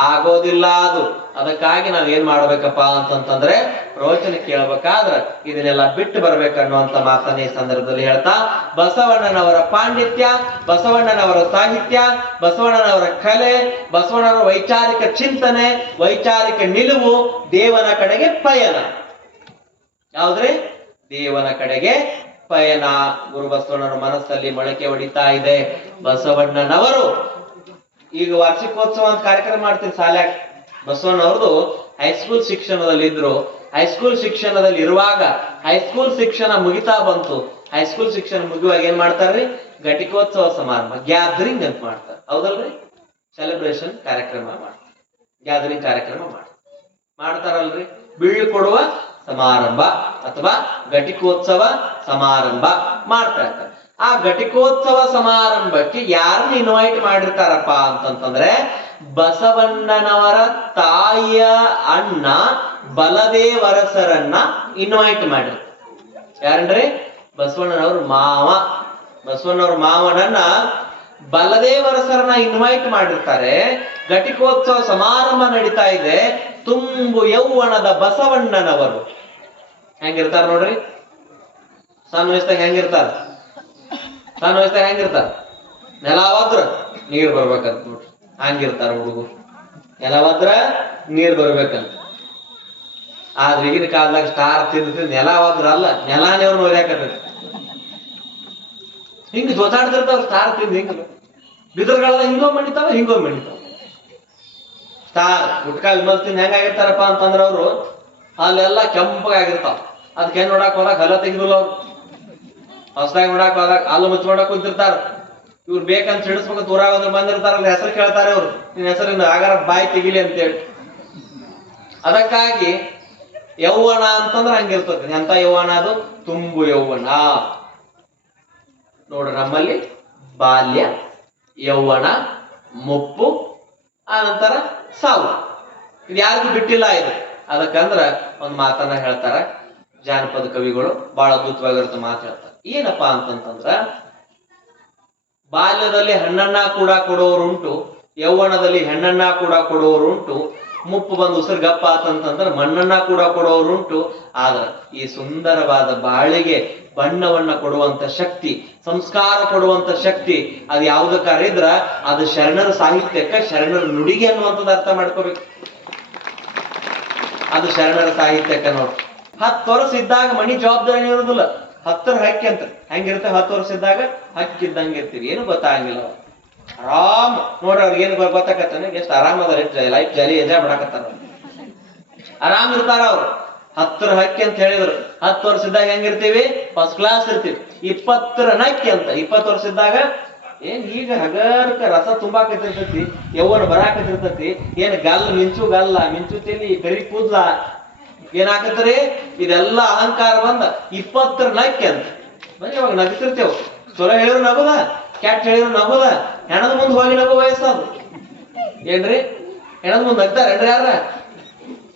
ಆಗೋದಿಲ್ಲ ಅದು. ಅದಕ್ಕಾಗಿ ನಾವ್ ಏನ್ ಮಾಡ್ಬೇಕಪ್ಪ ಅಂತಂತಂದ್ರೆ, ಪ್ರವಚನ ಕೇಳ್ಬೇಕಾದ್ರ ಇದನ್ನೆಲ್ಲ ಬಿಟ್ಟು ಬರ್ಬೇಕನ್ನುವಂತ ಮಾತನ್ನ ಈ ಸಂದರ್ಭದಲ್ಲಿ ಹೇಳ್ತಾ, ಬಸವಣ್ಣನವರ ಪಾಂಡಿತ್ಯ, ಬಸವಣ್ಣನವರ ಸಾಹಿತ್ಯ, ಬಸವಣ್ಣನವರ ಕಲೆ, ಬಸವಣ್ಣನವರ ವೈಚಾರಿಕ ಚಿಂತನೆ, ವೈಚಾರಿಕ ನಿಲುವು ದೇವನ ಕಡೆಗೆ ಪಯಣ. ಯಾವ್ದ್ರಿ? ದೇವನ ಕಡೆಗೆ ಪಯಣ. ಗುರು ಬಸವಣ್ಣನ ಮನಸ್ಸಲ್ಲಿ ಮೊಳಕೆ ಹೊಡಿತಾ ಇದೆ. ಬಸವಣ್ಣನವರು ಈಗ ವಾರ್ಷಿಕೋತ್ಸವ ಅಂತ ಕಾರ್ಯಕ್ರಮ ಮಾಡ್ತೀನಿ ಶಾಲ್ಯಾಗ. ಬಸವಣ್ಣವ್ರದ್ದು ಹೈಸ್ಕೂಲ್ ಶಿಕ್ಷಣದಲ್ಲಿ ಇದ್ರು. ಹೈಸ್ಕೂಲ್ ಶಿಕ್ಷಣದಲ್ಲಿ ಇರುವಾಗ ಹೈಸ್ಕೂಲ್ ಶಿಕ್ಷಣ ಮುಗಿತಾ ಬಂತು. ಹೈಸ್ಕೂಲ್ ಶಿಕ್ಷಣ ಮುಗಿಯುವಾಗ ಏನ್ ಮಾಡ್ತಾರ್ರಿ? ಘಟಿಕೋತ್ಸವ ಸಮಾರಂಭ, ಗ್ಯಾದರಿಂಗ್ ಅಂತ ಮಾಡ್ತಾರೆ. ಹೌದಲ್ರಿ? ಸೆಲೆಬ್ರೇಷನ್ ಕಾರ್ಯಕ್ರಮ ಮಾಡ್ತಾರೆ, ಗ್ಯಾದರಿಂಗ್ ಕಾರ್ಯಕ್ರಮ ಮಾಡ್ತಾರಲ್ರಿ. ಬೀಳ್ಕೊಡುವ ಸಮಾರಂಭ ಅಥವಾ ಘಟಿಕೋತ್ಸವ ಸಮಾರಂಭ ಮಾಡ್ತಾ ಇರ್ತಾರೆ. ಆ ಘಟಿಕೋತ್ಸವ ಸಮಾರಂಭಕ್ಕೆ ಯಾರನ್ನ ಇನ್ವೈಟ್ ಮಾಡಿರ್ತಾರಪ್ಪ ಅಂತಂತಂದ್ರೆ, ಬಸವಣ್ಣನವರ ತಾಯಿಯ ಅಣ್ಣ ಬಲದೇವರಸರನ್ನ ಇನ್ವೈಟ್ ಮಾಡಿರ್ತಾರೆ. ಯಾರನ್ರಿ? ಬಸವಣ್ಣನವ್ರ ಮಾವ. ಬಸವಣ್ಣವ್ರ ಮಾವನನ್ನ ಬಲದೇವರಸರನ್ನ ಇನ್ವೈಟ್ ಮಾಡಿರ್ತಾರೆ. ಘಟಿಕೋತ್ಸವ ಸಮಾರಂಭ ನಡೀತಾ ಇದೆ. ತುಂಬು ಯೌವನದ ಬಸವಣ್ಣನವರು ಹೆಂಗಿರ್ತಾರ ನೋಡ್ರಿ. ಸಣ್ಣ ವಯಸ್ಸಾಗ ಹೆಂಗಿರ್ತಾರ? ಸಣ್ಣ ವಯಸ್ಸಾಗ ಹೆಂಗಿರ್ತಾರ? ನೆಲವಾದ್ರ ನೀರ್ ಬರ್ಬೇಕಂತ ನೋಡ್ರಿ, ಹಂಗಿರ್ತಾರ ಹುಡುಗರು. ನೆಲವಾದ್ರ ನೀರ್ ಬರ್ಬೇಕಂತ. ಆದ್ರೆ ಈಗಿನ ಕಾಲದಾಗ ಸ್ಟಾರ್ ತಿಂದ ನೆಲವಾದ್ರ ಅಲ್ಲ, ನೆಲಾನೇ ಅವ್ರನ್ನ ಓದ್ಯಾಕತ್ತ. ಹಿಂಗ ಜೋತಾಡ್ತಿರ್ತಾವ ಸ್ಟಾರ್ ತಿಂದು. ಹಿಂಗ ಬಿದರ್ಗಾಲದ ಹಿಂಗೋ ಮಂಡಿತಾವ, ಹಿಂಗೋ ಮಂಡಿತಾವ. ಸ್ಟಾರ್ ಗುಟ್ಕಾ ವಿಮಲ್ ತಿಂದು ಹೆಂಗಾಗಿರ್ತಾರಪ್ಪ ಅಂತಂದ್ರ ಅವ್ರು ಅಲ್ಲೆಲ್ಲ ಕೆಂಪಗಾಗಿರ್ತಾವ. ಅದಕ್ಕೆ ನೋಡಕ್ ಹೋದಾಗ ಹಲ ತೆಗಿದಿಲ್ಲ ಅವ್ರು. ಹೊಸದಾಗಿ ನೋಡಕ್ ಹೋದಾಗ ಹಾಲು ಮುಚ್ಕೊಂಡಕ್ ಕುಂತಿರ್ತಾರ. ಇವ್ರು ಬೇಕಂತ ಹಿಡಿಸ್ಬೇಕಂತ ಊರಾಗ ಅಂದ್ರೆ ಬಂದಿರ್ತಾರಲ್ಲ, ಹೆಸರು ಕೇಳ್ತಾರೆ ಅವ್ರು, ನಿನ್ನ ಹೆಸರಿಂದ ಆಗಾರ ಬಾಯಿ ತೆಗಿಲಿ ಅಂತೇಳಿ. ಅದಕ್ಕಾಗಿ ಯೌವನ ಅಂತಂದ್ರೆ ಹಂಗಿರ್ತದೆ. ಎಂತ ಯೌವನ ಅದು? ತುಂಬು ಯೌವನ. ನೋಡ್ರಿ, ನಮ್ಮಲ್ಲಿ ಬಾಲ್ಯ, ಯೌವನ, ಮುಪ್ಪು, ಆ ನಂತರ ಸಾವು. ಇದು ಯಾರಿಗೂ ಬಿಟ್ಟಿಲ್ಲ ಇದು. ಅದಕ್ಕಂದ್ರ ಒಂದ್ ಮಾತನ್ನ ಹೇಳ್ತಾರ ಜಾನಪದ ಕವಿಗಳು, ಬಹಳ ಅದ್ಭುತವಾಗಿರುತ್ತೆ ಮಾತು ಹೇಳ್ತಾರೆ. ಏನಪ್ಪಾ ಅಂತಂತಂದ್ರ, ಬಾಲ್ಯದಲ್ಲಿ ಹಣ್ಣನ್ನ ಕೂಡ ಕೊಡೋರುಂಟು, ಯೌವನದಲ್ಲಿ ಹೆಣ್ಣನ್ನ ಕೂಡ ಕೊಡೋರುಂಟು, ಮುಪ್ಪು ಬಂದು ಉಸಿರುಗಪ್ಪ ಅಂತಂತಂದ್ರೆ ಮಣ್ಣನ್ನ ಕೂಡ ಕೊಡೋರುಂಟು. ಆದ್ರೆ ಈ ಸುಂದರವಾದ ಬಾಳಿಗೆ ಬಣ್ಣವನ್ನ ಕೊಡುವಂತ ಶಕ್ತಿ, ಸಂಸ್ಕಾರ ಕೊಡುವಂತ ಶಕ್ತಿ ಅದು ಯಾವ್ದಕ್ಕಾರ ಇದ್ರ ಅದು ಶರಣರ ಸಾಹಿತ್ಯಕ್ಕ, ಶರಣರ ನುಡಿಗೆ ಅನ್ನುವಂಥದ್ದು ಅರ್ಥ ಮಾಡ್ಕೋಬೇಕು. ಅದು ಶರಣರ ಸಾಹಿತ್ಯಕ್ಕೆ ನೋಡ್ರಿ. 10 ವರ್ಷ ಇದ್ದಾಗ ಮನಿ ಜವಾಬ್ದಾರಿ ಇರುದಿಲ್ಲ, 10 ಹಕ್ಕಿ ಅಂತ ಹೆಂಗಿರುತ್ತೆ. 10 ವರ್ಷ ಇದ್ದಾಗ ಹಕ್ಕಿದ್ದಂಗೆ ಇರ್ತೀವಿ, ಏನು ಗೊತ್ತಾಗಿಲ್ಲ. ಆರಾಮ್ ನೋಡ್ರಿ, ಅವ್ರಿಗೆ ಏನು ಗೊತ್ತಾಕತ್ತಾನೆ, ಎಷ್ಟು ಆರಾಮ್ ಅದ ಲೈಫ್ ಜಾಲಿ ಎಂಜಾಯ್ ಮಾಡಾಕತ್ತಾರ, ಆರಾಮ್ ಇರ್ತಾರ ಅವ್ರು. 10 ಹಕ್ಕಿ ಅಂತ ಹೇಳಿದ್ರು. 10 ವರ್ಷ ಇದ್ದಾಗ ಹೆಂಗಿರ್ತೀವಿ, ಫಸ್ಟ್ ಕ್ಲಾಸ್ ಇರ್ತೀವಿ. 20 ನಕ್ಕಿ ಅಂತ 20 ವರ್ಷ ಇದ್ದಾಗ ಏನ್ ಈಗ ಹಗರ್ಕ ರಸ ತುಂಬಾಕತಿರ್ತೈತಿ, ಯವ್ವನ ಬರಾಕತಿರ್ತೈತಿ, ಏನ್ ಗಲ್ಲ ಮಿಂಚು ಗಲ್ಲ ಮಿಂಚು ತಿಳಿ ಕರಿ ಕೂದ್ಲ ಏನಾಕತ್ರಿ, ಇದೆಲ್ಲ ಅಹಂಕಾರ ಬಂದ 20 ನಕ್ಕಿ ಅಂತ. ಬನ್ನಿ ಇವಾಗ ನಗ್ತಿರ್ತೇವ್, ಚಲೋ ಹೇಳಿದ್ರು ನಗುದ, ಕೆಟ್ಟ ಹೇಳಿದ್ರು ನಗುದ, ಹೆಣದ ಮುಂದ್ ಹೋಗಿ ನಗು ವಯಸ್ಸದು ಏನ್ರಿ. ಹೆಣದ ಮುಂದ್ ನಗ್ತಾರೇನ್ರಿ ಯಾರ?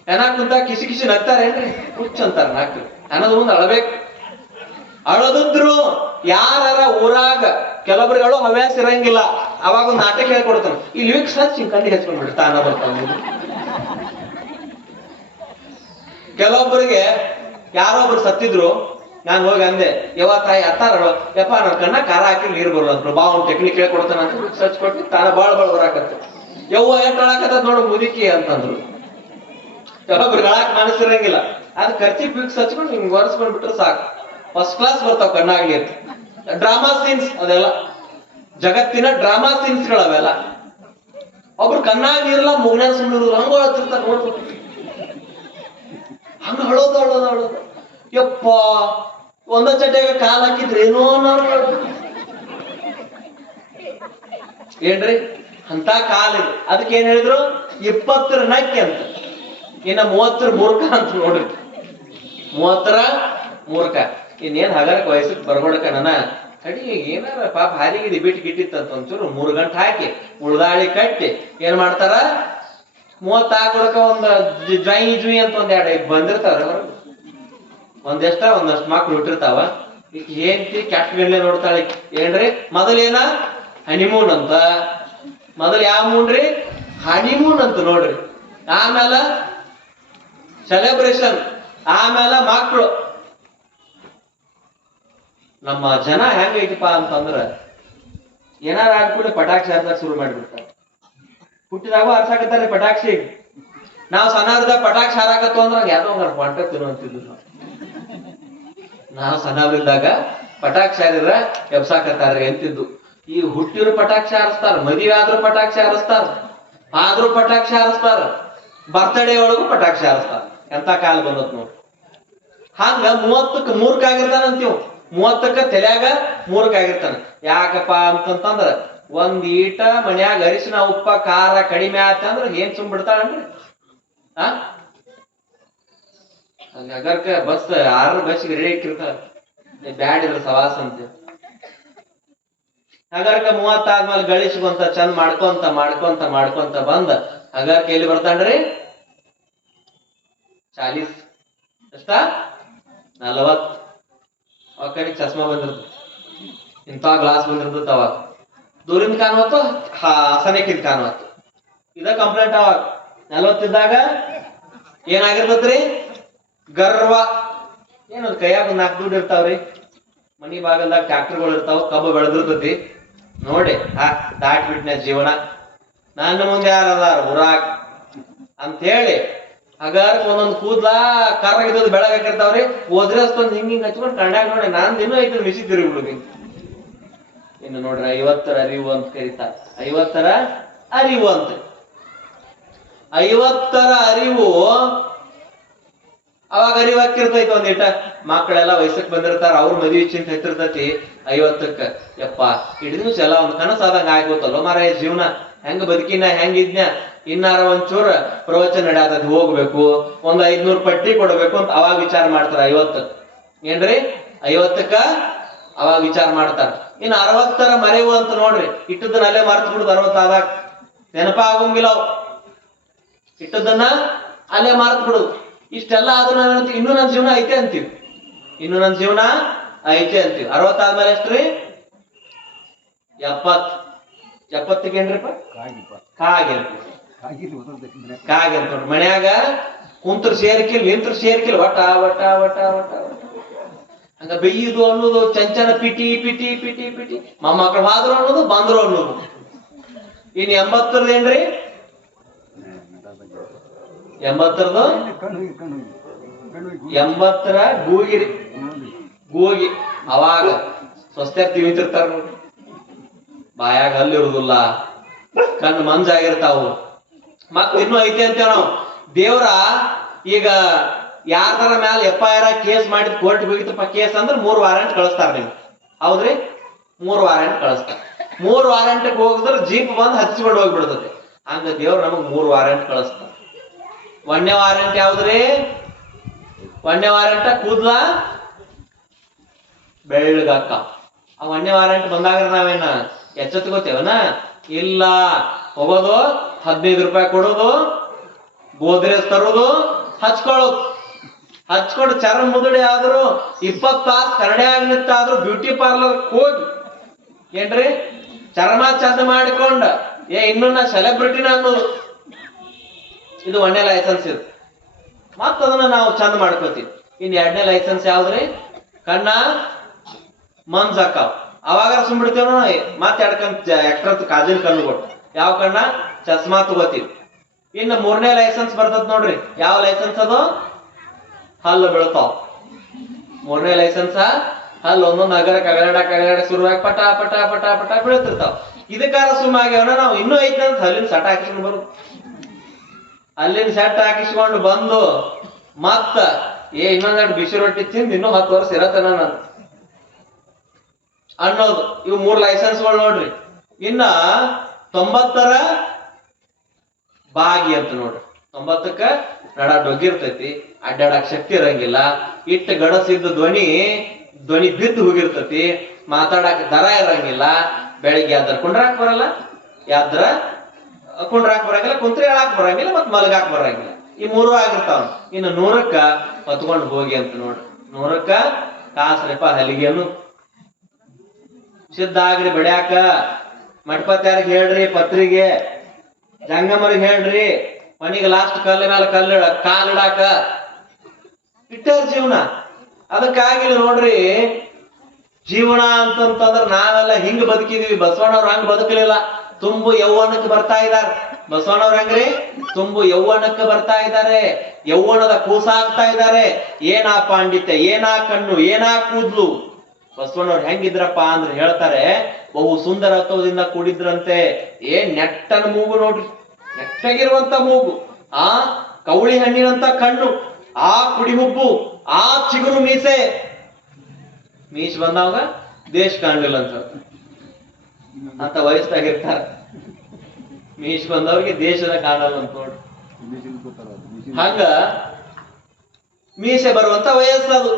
ಹೆಣ ಕುಂತ ಕಿಸಿ ಕಿಸಿ ನಗ್ತಾರೇನ್ರಿ? ಹುಚ್ಚ ಅಂತಾರ ನಾಕ್. ಹೆಣದ ಮುಂದ್ ಅಳಬೇಕು. ಅಳದಿದ್ರು ಯಾರ ಊರಾಗ ಕೆಲವರುಗಳು ಹವ್ಯಾಸ ಇರಂಗಿಲ್ಲ, ಅವಾಗ ಒಂದು ನಾಟಕ ಹೇಳ್ಕೊಡ್ತಾನ, ಇಲ್ಲಿ ವಿಕ್ಸ್ ಹಚ್ಚಿ ಕಣ್ಣಿಗೆ ಹಚ್ಕೊಂಡ್ಬಿಡ್ರಿ ತಾನ ಬರ್ತಾವ. ಕೆಲವೊಬ್ಬರಿಗೆ ಯಾರೊಬ್ರು ಸತ್ತಿದ್ರು, ನಾನು ಹೋಗಿ ಅಂದೆ, ಯವ್ವ ತಾಯಿ ಅತ್ತಾರ ಯಪ್ಪ ನನ್ನ ಕಣ್ಣ ಖಾರ ಹಾಕಿ ನೀರು ಬರೋಲ್ಲ ಅಂತ, ಬಾ ಅವ್ನು ಟೆಕ್ನಿಕ್ ಹೇಳ್ಕೊಡ್ತಾನ ಅಂತ ವಿಕ್ಸ್ ಹಚ್ಕೊಟ್ಟು ತಾನ ಬಾಳ್ ಬರಾಕತ್ತ. ಯವ್ವ ಎಟ್ ಅಳಾಕತ್ತ ನೋಡು ಮುದುಕಿ ಅಂತಂದ್ರು. ಕೆಲವೊಬ್ರಿಗೆ ಅಳಾಕ್ ಮನಸ್ಸಿರಂಗಿಲ್ಲ, ಅದ್ ಖರ್ಚಿ ವಿಕ್ಸ್ ಹಚ್ಕೊಂಡು ಹಿಂಗ್ ಒರೆಸ್ಕೊಂಡ್ಬಿಟ್ರೆ ಸಾಕು, ಫಸ್ಟ್ ಕ್ಲಾಸ್ ಬರ್ತಾವ ಕಣ್ಣಾಗ್ಲಿ ಅಂತ. ಡ್ರಾಮಾ ಸೀನ್ಸ್ ಅದೆಲ್ಲ ಜಗತ್ತಿನ ಡ್ರಾಮಾ ಸೀನ್ಸ್ ಗಳವೆಲ್ಲ. ಒಬ್ರು ಕಣ್ಣಾಗ ನೀರಲ್ಲ ಮುಗ್ನ ಸುಮ್ಮನೆ ಹಂಗ ಹೊಳತಿರ್ತಾರ ನೋಡ್ಬೇಕು, ಹಂಗ ಹಳೋದು ಹಳೋದು ಹಳೋದು. ಯಪ್ಪ ಒಂದ ಚಡ್ಡೆಗೆ ಕಾಲ್ ಹಾಕಿದ್ರೆ ಏನೋ ಏನ್ರಿ ಅಂತ ಕಾಲಿದೆ. ಅದಕ್ಕೆ ಏನ್ ಹೇಳಿದ್ರು, 20 ನಕ್ಕಿ ಅಂತ. ಇನ್ನ 30 ಮೂರ್ಖ ಅಂತ ನೋಡ್ರಿ. 30 ಮೂರ್ಖ. ಇನ್ನೇನ್ ಹಗರಕ್ ವಯಸ್ಸಕ್ ಬರ್ಕೊಡಕ ನನ್ನ ಕಡಿ ಏನಾರ ಪಾಪ ಹಾದಿಗಿಡಿ ಬಿಟ್ಟು ಗಿಟ್ಟಿತ್ತಂತ ಒಂಚೂರು 3 ಗಂಟೆ ಹಾಕಿ ಉಳ್ದಾಳಿ ಕಟ್ಟಿ ಏನ್ ಮಾಡ್ತಾರ, 30 ಹಾಕೊಳಕ ಒಂದ್ ಜುಯಿ ಅಂತ ಒಂದ್ 2 ಬಂದಿರ್ತಾವ್ರ. ಒಂದಷ್ಟು ಮಕ್ಳು ಹುಟ್ಟಿರ್ತಾವ. ಈಗ ಏನ್ತಿ ಕೆಟ್ಟ ಗಂಡ್ಲೆ ನೋಡ್ತಾಳೆ ಏನ್ರಿ. ಮೊದಲೇನ ಹನಿಮೂನ್ ಅಂತ, ಮೊದಲ್ ಯಾವ ಮೂನ್ರಿ, ಹನಿಮೂನ್ ಅಂತ ನೋಡ್ರಿ. ಆಮೇಲೆ ಸೆಲೆಬ್ರೇಷನ್, ಆಮೇಲೆ ಮಕ್ಕಳು. ನಮ್ಮ ಜನ ಹೆಂಗೈತಿಪಾ ಅಂತಂದ್ರ ಏನಾರ ಆಗ್ಬಿಟ್ಟು ಪಟಾಕ್ಷಿ ಹಾರ್ಸಕ್ ಶುರು ಮಾಡಿಬಿಡ್ತಾರೆ. ಹುಟ್ಟಿದಾಗ ಹಾರ್ಸಾಕತ್ತಾರೆ ಪಟಾಕ್ಷಿ. ನಾವು ಸಣ್ಣವ್ರದಾಗ ಪಟಾಕ್ಷಿ ಹಾರಾಕತ್ತು ಅಂದ್ರ ಯಾವ್ದೋ ಹೊಂಟ ತಿನ್ನುವಂತಿದ್ವಿ ನಾವು ಸಣ್ಣವ್ರಿದ್ದಾಗ. ಪಟಾಕ್ಷಿ ಹಾರಿದ್ರ ಎಬ್ಸಾಕತ್ತಾರ್ರಿ ಅಂತಿದ್ದು. ಈ ಹುಟ್ಟಿರೋ ಪಟಾಕ್ಷಿ ಹಾರಿಸ್ತಾರ, ಮದುವೆ ಆದ್ರೂ ಪಟಾಕ್ಷಿ ಹಾರಿಸ್ತಾರ, ಆದ್ರೂ ಪಟಾಕ್ಷಿ ಹಾರಿಸ್ತಾರ, ಬರ್ತಡೇ ಒಳಗೂ ಪಟಾಕ್ಷಿ ಹಾರಿಸ್ತಾರ. ಎಂತ ಕಾಲ ಬಂದತ್ ನೋಡ್ರಿ. ಹಂಗ 30ಕ್ಕೆ ಮೂರ್ಖ ಆಗಿರ್ತಾನಂತೀವ್, 30ಕ್ಕೆ ತಲ್ಯಾಗ ಮೂರ್ಖ ಆಗಿರ್ತಾನ. ಯಾಕಪ್ಪ ಅಂತಂದ್ರ ಒಂದ್ ಈಟ ಮನ್ಯಾಗ ಅರಿಶಿನ ಉಪ್ಪ ಖಾರ ಕಡಿಮೆ ಆತಂದ್ರ ಏನ್ ಸುಮ್ ಬಿಡ್ತಾಳನ್ರಿ. ಹಗರ್ಕ ಬಸ್ 6 ಬಸ್ಸಿಗೆ ರೆಡಿ ಇಕ್ಕಿರ್ತಾಳ, ಬ್ಯಾಡ್ ಇದ್ರ ಸವಾಸ ಅಂತ. ಹಗರ್ಕ 30 ಆದ್ಮೇಲೆ ಗಳಿಸ್ಕೊಂತ ಚಂದ ಮಾಡ್ಕೊಂತ ಮಾಡ್ಕೊಂತ ಮಾಡ್ಕೊಂತ ಬಂದ ಹಗರ್ಕ ಎಲ್ಲಿ ಬರ್ತಾನ್ರಿ, 40 ಎಷ್ಟ 40. ಅವ ಕಡೆ ಚಸ್ಮಾ ಬಂದಿರ್ತದ, ಇಂಥ ಗ್ಲಾಸ್ ಬಂದಿರ್ತದ. ಅವಾಗ ದೂರಿಂದ ಕಾಣುವತ್ತು, ಹಸನಕ್ಕಿಂತ ಕಾಣುವತ್ತು. ಇದ ಕಂಪ್ಲೇಂಟ್. ಅವಾಗ 40 ಇದ್ದಾಗ ಏನಾಗಿರ್ತತ್ರಿ, ಗರ್ವ. ಏನದು ಕೈಯಾಗ 4 ದುಡ್ಡು ಇರ್ತಾವ್ರಿ, ಮನಿ ಬಾಗಲ್ದಾಗ ಟ್ರ್ಯಾಕ್ಟರ್ಗಳು ಇರ್ತಾವ, ಕಬ್ಬು ಬೆಳೆದಿರ್ತತಿ ನೋಡಿ. ದಾಟ್ ಬಿಟ್ನ ಜೀವನ, ನನ್ನ ಮುಂದೆ ಯಾರದಾರ ಊರಾಗ್ ಅಂತ ಹೇಳಿ ಹಗಾರ ಒಂದೊಂದು ಕೂದ್ಲ ಕರ್ರಾಗಿದ್ದು ಬೆಳಗಾಕಿರ್ತಾವ್ರಿ. ಹೋದ್ರೆ ಅಷ್ಟೊಂದು ಹಿಂಗ್ ಹಚ್ಕೊಂಡು ಕಂಡಾಗ ನೋಡಿ ನಾನ್ ಇನ್ನೂ ಐದು ಮಿಸಿ ತಿರುಗಿಬಿಡುದು. ಇನ್ನು ನೋಡ್ರಿ 50ರ ಅರಿವು ಅಂತ ಕರೀತಾರ. 50ರ ಅರಿವು ಅಂತ. 50ರ ಅರಿವು ಅವಾಗ ಅರಿವು ಹಾಕಿರ್ತೈತಿ. ಒಂದಿಟ ಮಕ್ಕಳೆಲ್ಲ ವಯಸ್ಸಕ್ ಬಂದಿರ್ತಾರ, ಅವ್ರ ಮದುವೆ ಚಿಂತೆ ಹೆಚ್ಚಿರ್ತೈತಿ. 50ಕ್ಕ ಯಪ್ಪ ಹಿಡಿದು ಎಲ್ಲ ಒಂದ್ ಕನಸಾದಂಗ ಆಗ್ಬೋತಲ್ವ ಮಾರಾಯ, ಜೀವನ ಹೆಂಗ ಬದುಕಿನ ಹೆಂಗಿದ್ನ, ಇನ್ನಾರ ಒಂಚೂರ ಪ್ರವಚನ ನಡೆಯತೈತಿ, ಹೋಗ್ಬೇಕು, ಒಂದ್ 500 ಪಟ್ಟಿ ಕೊಡ್ಬೇಕು ಅಂತ ಅವಾಗ ವಿಚಾರ ಮಾಡ್ತಾರ. 50ಕ್ಕ ಏನ್ರಿ, 50ಕ್ಕ ಅವಾಗ ವಿಚಾರ ಮಾಡ್ತಾರ. ಇನ್ನು 60ರ ಮರೆವು ಅಂತ ನೋಡ್ರಿ. ಇಟ್ಟದನ್ನ ಅಲ್ಲೇ ಮರ್ತು ಬಿಡುದು. 60 ಆದಾಗ ನೆನಪ ಆಗಂಗಿಲ್ಲ ಅವು, ಇಟ್ಟದನ್ನ ಅಲ್ಲೇ ಮರ್ತು ಬಿಡುದು. ಇಷ್ಟೆಲ್ಲ ಆದ್ರೂ ಇನ್ನೂ ನನ್ನ ಜೀವನ ಐತೆ ಅಂತೀವಿ, ಇನ್ನು ನನ್ನ ಜೀವನ ಐತೆ ಅಂತೀವಿ. 60 ಆದ್ಮೇಲೆ ಎಷ್ಟ್ರಿ, 70. 70ಗೆ ಏನ್ರಿಪ್ಪ, ಕಾಗೆ ಅಂತ ನೋಡ್ರಿ. ಮನ್ಯಾಗ ಕುಂತ್ರ ಸೇರ್ಕಿಲ್ ನಿಂತ್ರ ಸೇರ್ಕಿಲ್, ವಟ ವಟ ವಟ ವಟ ಹಂಗ ಬೆಯ್ಯುದು ಅನ್ನೋದು, ಚಂಚನ ಪಿಟಿ ಪಿಟಿ ಪಿಟಿ ಪಿಟಿ, ಮೊಮ್ಮಕ್ಕಳು ಹೋದ್ರು ಅನ್ನೋದು, ಬಂದ್ರು ಅನ್ನೋದು. ಇನ್ 80ರದ ಏನ್ರಿ, ಎಂಬತ್ತರದು 80ರ ಗೂಗಿರಿ ಗೂಗಿ ಅವಾಗ ಸ್ವಸ್ಥ ತಿವಿತಿರ್ತಾರ ನೋಡಿ, ಬಾಯಾಗ ಹಲ್ಲಿರುದಿಲ್ಲ, ಕಣ್ಣು ಮಂಜಾಗಿರ್ತಾವು. ಮತ್ ಇನ್ನೂ ಐತಿ ಅಂತೇವ್ ನಾವು. ದೇವ್ರ ಈಗ ಯಾರ್ದಾರ ಮ್ಯಾಲ FIR ಕೇಸ್ ಮಾಡಿದ್ ಕೋರ್ಟ್ ಹೋಗಿತ್ತಪ್ಪ ಕೇಸ್ ಅಂದ್ರೆ 3 ವಾರಂಟ್ ಕಳಿಸ್ತಾರ ನಿಮ್ಗೆ. ಹೌದ್ರಿ? 3 ವಾರಂಟ್ ಕಳಿಸ್ತಾರ. 3 ವಾರಂಟ್ಗೆ ಹೋಗಿದ್ರೆ ಜೀಪ್ ಬಂದ್ ಹಚ್ಚಿಕೊಂಡು ಹೋಗ್ಬಿಡ್ತದೆ. ಹಂಗ ದೇವ್ರ ನಮಗ್ 3 ವಾರಂಟ್ ಕಳಿಸ್ತಾರ. 1ನೇ ವಾರಂಟ್ ಯಾವ್ದ್ರಿ? 1ನೇ ವಾರಂಟ ಕೂದ್ಲ ಬೆಳ್ಳಗಾಕ. ಆ 1ನೇ ವಾರಂಟ್ ಬಂದಾಗ ನಾವೇನ ಎಚ್ಚೆತ್ಕೋತೇವನ? ಇಲ್ಲ. ಹೋಗೋದು 15 ರೂಪಾಯಿ ಕೊಡೋದು, ಗೋದ್ರೇಜ್ ತರೋದು, ಹಚ್ಕೊಳ್ಳೋದು. ಹಚ್ಕೊಂಡು ಚರ್ಮ ಮುದುಡಿ ಆದ್ರು 20 ತಾಸು ಕರಡೆ ಆಗ್ನಿತ್ತಾದ್ರು ಬ್ಯೂಟಿ ಪಾರ್ಲರ್ ಹೋಗಿ ಏನ್ರಿ ಚರ್ಮ ಚಂದ ಮಾಡಿಕೊಂಡ ಇನ್ನು ನಾ ಸೆಲೆಬ್ರಿಟಿನ ಅನ್ನೋದು. ಇದು 1ನೇ ಲೈಸೆನ್ಸ್ ಇದು. ಮತ್ತ ಅದನ್ನ ನಾವು ಚಂದ ಮಾಡ್ಕೋತೀವಿ. ಇನ್ 2ನೇ ಲೈಸೆನ್ಸ್ ಯಾವ್ದ್ರಿ? ಕಣ್ಣ ಮಂಜಾಕಾವ್. ಅವಾಗ ಸುಮ್ಬಿಡ್ತೇವ ಮತ್ತೆ ಎಕ್ಟ್ರ ಕಾಜಿನ ಕಣ್ಣು ಕೊಟ್ಟು ಯಾವ ಕಣ್ಣ ಚಸ್ಮಾ ತಗೋತೀವಿ. ಇನ್ನು 3ನೇ ಲೈಸೆನ್ಸ್ ಬರ್ತದ ನೋಡ್ರಿ. ಯಾವ ಲೈಸೆನ್ಸ್ ಅದು? ಹಲ್ಲು ಬೀಳ್ತಾವ. 3ನೇ ಲೈಸೆನ್ಸ್ ಹಲ್ಲು ಒಂದೊಂದು ಅಗಡ ಶುರುವಾಗಿ ಪಟ ಪಟ ಪಟ ಪಟ ಬೀಳ್ತಿರ್ತಾವ. ಇದಕ್ಕಾರ ಸುಮ್ಮಾಗ್ಯವನ ನಾವು ಇನ್ನೂ ಐತಂತ ಹಲ್ಲಿನ ಸಟ ಹಾಕಿಸ್ಕೊಂಡು ಬರು. ಅಲ್ಲಿನ ಸೆಟ್ ಹಾಕಿಸ್ಕೊಂಡು ಬಂದು ಮತ್ತ ಇನ್ನೊಂದೆರಡು ಬಿಸಿ ರೊಟ್ಟಿ ತಿಂದು ಇನ್ನೂ 10 ವರ್ಷ ಇರತ್ತನ ನಾನು ಅನ್ನೋದು. ಇವು 3 ಲೈಸೆನ್ಸ್ಗಳು ನೋಡ್ರಿ. ಇನ್ನ 90ರ ಬಾಗಿ ಅಂತ ನೋಡ್ರಿ. 90ಕ್ಕ ನಡ ಡೊಗ್ಗಿರ್ತೈತಿ, ಅಡ್ಡಾಡಕ್ ಶಕ್ತಿ ಇರಂಗಿಲ್ಲ, ಇಟ್ಟ ಗಡಸಿದ್ದ ಧ್ವನಿ ಬಿದ್ದು ಹೋಗಿರ್ತೈತಿ, ಮಾತಾಡಕ್ ದರ ಇರಂಗಿಲ್ಲ, ಬೆಳಿಗ್ಗೆ ಎದ್ರ ಕುಂಡ್ರಾಕ್ ಬರಲ್ಲ, ಎದ್ರ ಕುಂಡ್ರಾಕ್ ಬರಂಗಿಲ್ಲ, ಕುಂತ್ರಿ ಹೇಳಾಕ್ ಬರಂಗಿಲ್ಲ, ಮತ್ ಮಲಗಾಕ್ ಬರಂಗಿಲ್ಲ. ಈ 3 ಆಗಿರ್ತಾವ. ಇನ್ನು 100ಕ್ಕ ಹೊತ್ಕೊಂಡು ಹೋಗಿ ಅಂತ ನೋಡ್ರಿ. 100ಕ್ಕ ಕಾಸ್ರಿಪ ಹಲಿಗೆನು ಸಿದ್ಧ ಆಗ್ರಿ ಬಡ್ಯಾಕ. ಮಠಪತ್ಯಾರಿಗೆ ಹೇಳ್ರಿ, ಪತ್ರಿಗೆ ಜಂಗಮರಿಗೆ ಹೇಳ್ರಿ, ಮನಿಗೆ ಲಾಸ್ಟ್ ಕಲ್ಲಿನ ಮೇಲೆ ಕಾಲಿಡಾಕ ಇಟ್ಟಾರ ಜೀವನ. ಅದಕ್ಕಾಗಿಲ್ಲ ನೋಡ್ರಿ, ಜೀವನ ಅಂತಂತಂದ್ರ ನಾವೆಲ್ಲ ಹಿಂಗ್ ಬದುಕಿದೀವಿ. ಬಸವಣ್ಣವ್ರು ಹಂಗ ಬದುಕಲಿಲ್ಲ. ತುಂಬು ಯೌವನಕ್ಕೆ ಬರ್ತಾ ಇದಾರೆ. ಬಸವಣ್ಣವ್ರ ಹೆಂಗ್ರಿ? ತುಂಬು ಯೌವನಕ್ಕೆ ಬರ್ತಾ ಇದ್ದಾರೆ. ಯೌವನದ ಕೂಸಾಗ್ತಾ ಇದ್ದಾರೆ. ಏನಾ ಪಾಂಡಿತ್ಯ, ಏನಾ ಕಣ್ಣು, ಏನಾ ಕೂದ್ಲು. ಬಸವಣ್ಣವ್ರು ಹೆಂಗಿದ್ರಪ್ಪ ಅಂದ್ರೆ ಹೇಳ್ತಾರೆ, ಬಹು ಸುಂದರತ್ವದಿಂದ ಕೂಡಿದ್ರಂತೆ. ನೆಟ್ಟನ ಮೂಗು ನೋಡ್ರಿ, ನೆಟ್ಟಗಿರುವಂತ ಮೂಗು, ಆ ಕವಳಿ ಹಣ್ಣಿನಂತ ಕಣ್ಣು, ಆ ಕುಡಿ ಹುಬ್ಬು, ಆ ಚಿಗುರು ಮೀಸೆ. ಮೀಸ್ ಬಂದಾಗ ದೇಶ ಕಾಣಲಿಲ್ಲ ಅಂತ ವಯಸ್ಸಾಗಿರ್ತಾರ. ಮೀಸ್ ಬಂದವ್ರಿಗೆ ದೇಶದ ಕಾಣಲ್ಲ ಅಂತ ನೋಡ್ರಿ. ಹಂಗ ಮೀಸೆ ಬರುವಂತ ವಯಸ್ಸದು.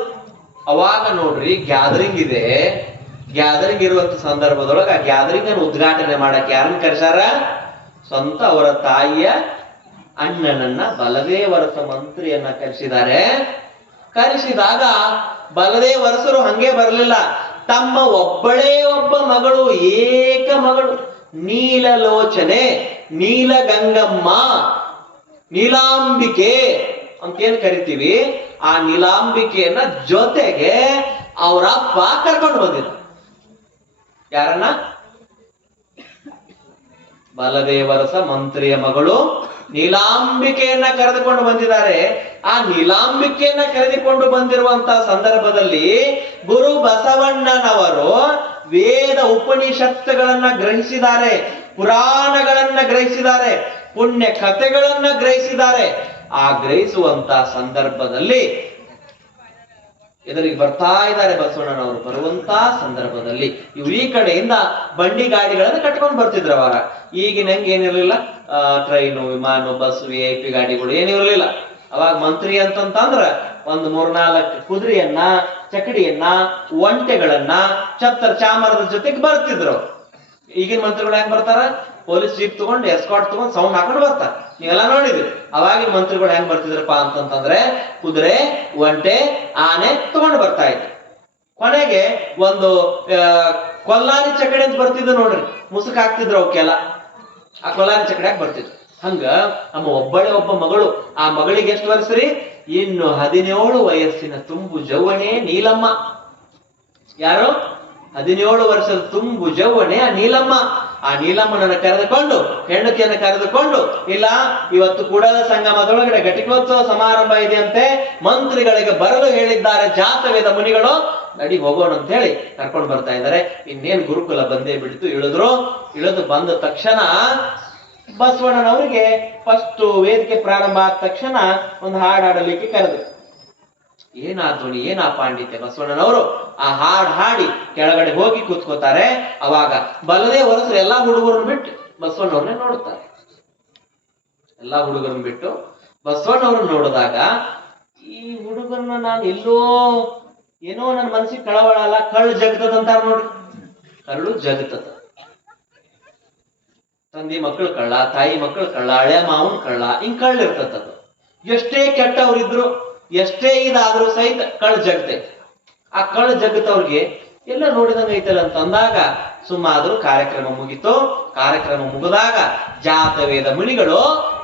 ಅವಾಗ ನೋಡ್ರಿ ಗ್ಯಾದರಿಂಗ್ ಇದೆ. ಗ್ಯಾದರಿಂಗ್ ಇರುವಂತ ಸಂದರ್ಭದೊಳಗ ಆ ಗ್ಯಾದರಿಂಗ್ ಅನ್ನು ಉದ್ಘಾಟನೆ ಮಾಡಕ್ ಯಾರನ್ನ ಕರೆಸಾರ? ಸ್ವಂತ ಅವರ ತಾಯಿಯ ಅಣ್ಣನನ್ನ ಬಲದೇವರಸ ಮಂತ್ರಿಯನ್ನ ಕರೆಸಿದ್ದಾರೆ. ಕರೆಸಿದಾಗ ಬಲದೇವರಸರು ಹಂಗೆ ಬರಲಿಲ್ಲ. ತಮ್ಮ ಒಬ್ಬಳೇ ಒಬ್ಬ ಮಗಳು, ಏಕ ಮಗಳು, ನೀಲಲೋಚನೆ, ನೀಲಗಂಗಮ್ಮ, ನೀಲಾಂಬಿಕೆ ಅಂತೇನ್ ಕರಿತೀವಿ. ಆ ನೀಲಾಂಬಿಕೆಯನ್ನ ಜೊತೆಗೆ ಅವ್ರ ಅಪ್ಪ ಕರ್ಕೊಂಡು ಬಂದಿದ್ದ. ಯಾರನ್ನ? ಬಲದೇವರಸ ಮಂತ್ರಿಯ ಮಗಳು ನೀಲಾಂಬಿಕೆಯನ್ನ ಕರೆದುಕೊಂಡು ಬಂದಿದ್ದಾರೆ. ಆ ನೀಲಾಂಬಿಕೆಯನ್ನ ಕರೆದುಕೊಂಡು ಬಂದಿರುವಂತಹ ಸಂದರ್ಭದಲ್ಲಿ ಗುರು ಬಸವಣ್ಣನವರು ವೇದ ಉಪನಿಷತ್ತುಗಳನ್ನ ಗ್ರಹಿಸಿದ್ದಾರೆ, ಪುರಾಣಗಳನ್ನ ಗ್ರಹಿಸಿದ್ದಾರೆ, ಪುಣ್ಯ ಕಥೆಗಳನ್ನ ಗ್ರಹಿಸಿದ್ದಾರೆ. ಆ ಗ್ರಹಿಸುವಂತ ಸಂದರ್ಭದಲ್ಲಿ ಎದುರಿಗೆ ಬರ್ತಾ ಇದ್ದಾರೆ ಬಸವಣ್ಣನವರು. ಬರುವಂತ ಸಂದರ್ಭದಲ್ಲಿ ಇವು ಈ ಕಡೆಯಿಂದ ಬಂಡಿ ಗಾಡಿಗಳನ್ನ ಕಟ್ಕೊಂಡು ಬರ್ತಿದ್ರು. ಅವಾಗ ಈಗಿನ ಹೆಂಗ್ ಏನಿರ್ಲಿಲ್ಲ, ಟ್ರೈನು, ವಿಮಾನ, ಬಸ್, VIP ಗಾಡಿಗಳು ಏನಿರಲಿಲ್ಲ. ಅವಾಗ ಮಂತ್ರಿ ಅಂತಂದ್ರ ಒಂದು 3-4 ಕುದುರೆಯನ್ನ, ಚಕಡಿಯನ್ನ, ಒಂಟೆಗಳನ್ನ, ಛತ್ರ ಚಾಮರದ ಜೊತೆಗೆ ಬರ್ತಿದ್ರು. ಈಗಿನ ಮಂತ್ರಿಗಳು ಹೆಂಗ್ ಬರ್ತಾರ? ಪೊಲೀಸ್ ಜೀಪ್ ತಗೊಂಡು, ಎಸ್ಕಾಟ್ ತಗೊಂಡು, ಸೌಂಡ್ ಹಾಕೊಂಡು ಬರ್ತಾರ. ನೀವೆಲ್ಲ ನೋಡಿದ್ರಿ. ಅವಾಗಿನ ಮಂತ್ರಿಗಳು ಹೆಂಗ್ ಬರ್ತಿದ್ರಪ್ಪ ಅಂತಂತಂದ್ರೆ ಕುದುರೆ, ಒಂಟೆ, ಆನೆ ತಗೊಂಡು ಬರ್ತಾ ಇದ್ರು. ಕೊನೆಗೆ ಒಂದು ಕೊಲ್ಲಾರಿ ಚಕಡಿ ಅಂತ ಬರ್ತಿದ್ರು ನೋಡ್ರಿ, ಮುಸುಕ್ ಹಾಕ್ತಿದ್ರು ಅವಕ್ಕೆಲ್ಲ. ಆ ಕೊಲ್ಲಾರಿ ಚಕಡಿಯಾಗ ಬರ್ತಿದ್ರು. ಹಂಗ ನಮ್ಮ ಒಬ್ಬಳೆ ಒಬ್ಬ ಮಗಳು. ಆ ಮಗಳಿಗೆ ಎಷ್ಟು ವರ್ಷ ರೀ? ಇನ್ನು 17 ವಯಸ್ಸಿನ ತುಂಬು ಜೌವನೆ ನೀಲಮ್ಮ. ಯಾರು? 17 ವರ್ಷದ ತುಂಬು ಜೌವನೆ ಆ ನೀಲಮ್ಮ. ಆ ನೀಲಮ್ಮನನ್ನ ಕರೆದುಕೊಂಡು, ಹೆಂಡತಿಯನ್ನು ಕರೆದುಕೊಂಡು, ಇಲ್ಲ ಇವತ್ತು ಕೂಡಲ ಸಂಗಮದೊಳಗಡೆ ಘಟಿಕೋತ್ಸವ ಸಮಾರಂಭ ಇದೆಯಂತೆ, ಮಂತ್ರಿಗಳಿಗೆ ಬರಲು ಹೇಳಿದ್ದಾರೆ ಜಾತವೇದ ಮುನಿಗಳು, ನಡಿ ಹೋಗೋಣ ಅಂತ ಹೇಳಿ ಕರ್ಕೊಂಡು ಬರ್ತಾ ಇದ್ದಾರೆ. ಇನ್ನೇನ್ ಗುರುಕುಲ ಬಂದೇ ಬಿಡ್ತು. ಇಳಿದು ಬಂದ ತಕ್ಷಣ ಬಸವಣ್ಣನವರಿಗೆ ಫಸ್ಟ್ ವೇದಿಕೆ ಪ್ರಾರಂಭ ಆದ ತಕ್ಷಣ ಒಂದು ಹಾಡಾಡಲಿಕ್ಕೆ ಕರೆದು, ಏನಾ ಧ್ವನಿ, ಏನಾ ಪಾಂಡಿತ್ಯ. ಬಸವಣ್ಣನವರು ಆ ಹಾಡು ಹಾಡಿ ಕೆಳಗಡೆ ಹೋಗಿ ಕೂತ್ಕೋತಾರೆ. ಅವಾಗ ಬಲದೇ ಹೊರಸರು ಎಲ್ಲಾ ಹುಡುಗರನ್ನ ಬಿಟ್ಟು ಬಸವಣ್ಣವ್ರನ್ನೇ ನೋಡುತ್ತಾರೆ. ಎಲ್ಲಾ ಹುಡುಗರನ್ನ ಬಿಟ್ಟು ಬಸವಣ್ಣವ್ರನ್ನ ನೋಡಿದಾಗ, ಈ ಹುಡುಗರನ್ನ ನಾನು ಎಲ್ಲೋ ಏನೋ ನನ್ನ ಮನಸ್ಸಿಗೆ ಕಳವಳ ಅಲ್ಲ, ಕಳ್ಳು ಜಗತ್ತದಂತಾರ ನೋಡ್ರಿ. ಕಳ್ಳು ಜಗತ್ತದ, ತಂದೆ ಮಕ್ಕಳು ಕಳ್ಳ, ತಾಯಿ ಮಕ್ಕಳು ಕಳ್ಳ, ಹಳೆ ಮಾವನ್ ಕಳ್ಳ, ಹಿಂಗ್ ಕಳ್ಳ ಇರ್ತದ. ಎಷ್ಟೇ ಕೆಟ್ಟವ್ರಿದ್ರು, ಎಷ್ಟೇ ಇದಾದ್ರೂ ಸಹಿತ ಕಳ್ಳ ಜಗತ್ತೈತೆ. ಆ ಕಳ್ಳ ಜಗತ್ತವ್ರಿಗೆ ಎಲ್ಲ ನೋಡಿದಂಗ ಐತಲ್ಲ ಅಂತ ಅಂದಾಗ ಸುಮ್ಮಾದ್ರೂ ಕಾರ್ಯಕ್ರಮ ಮುಗಿತು. ಕಾರ್ಯಕ್ರಮ ಮುಗಿದಾಗ ಜಾತವೇದ ಮುನಿಗಳು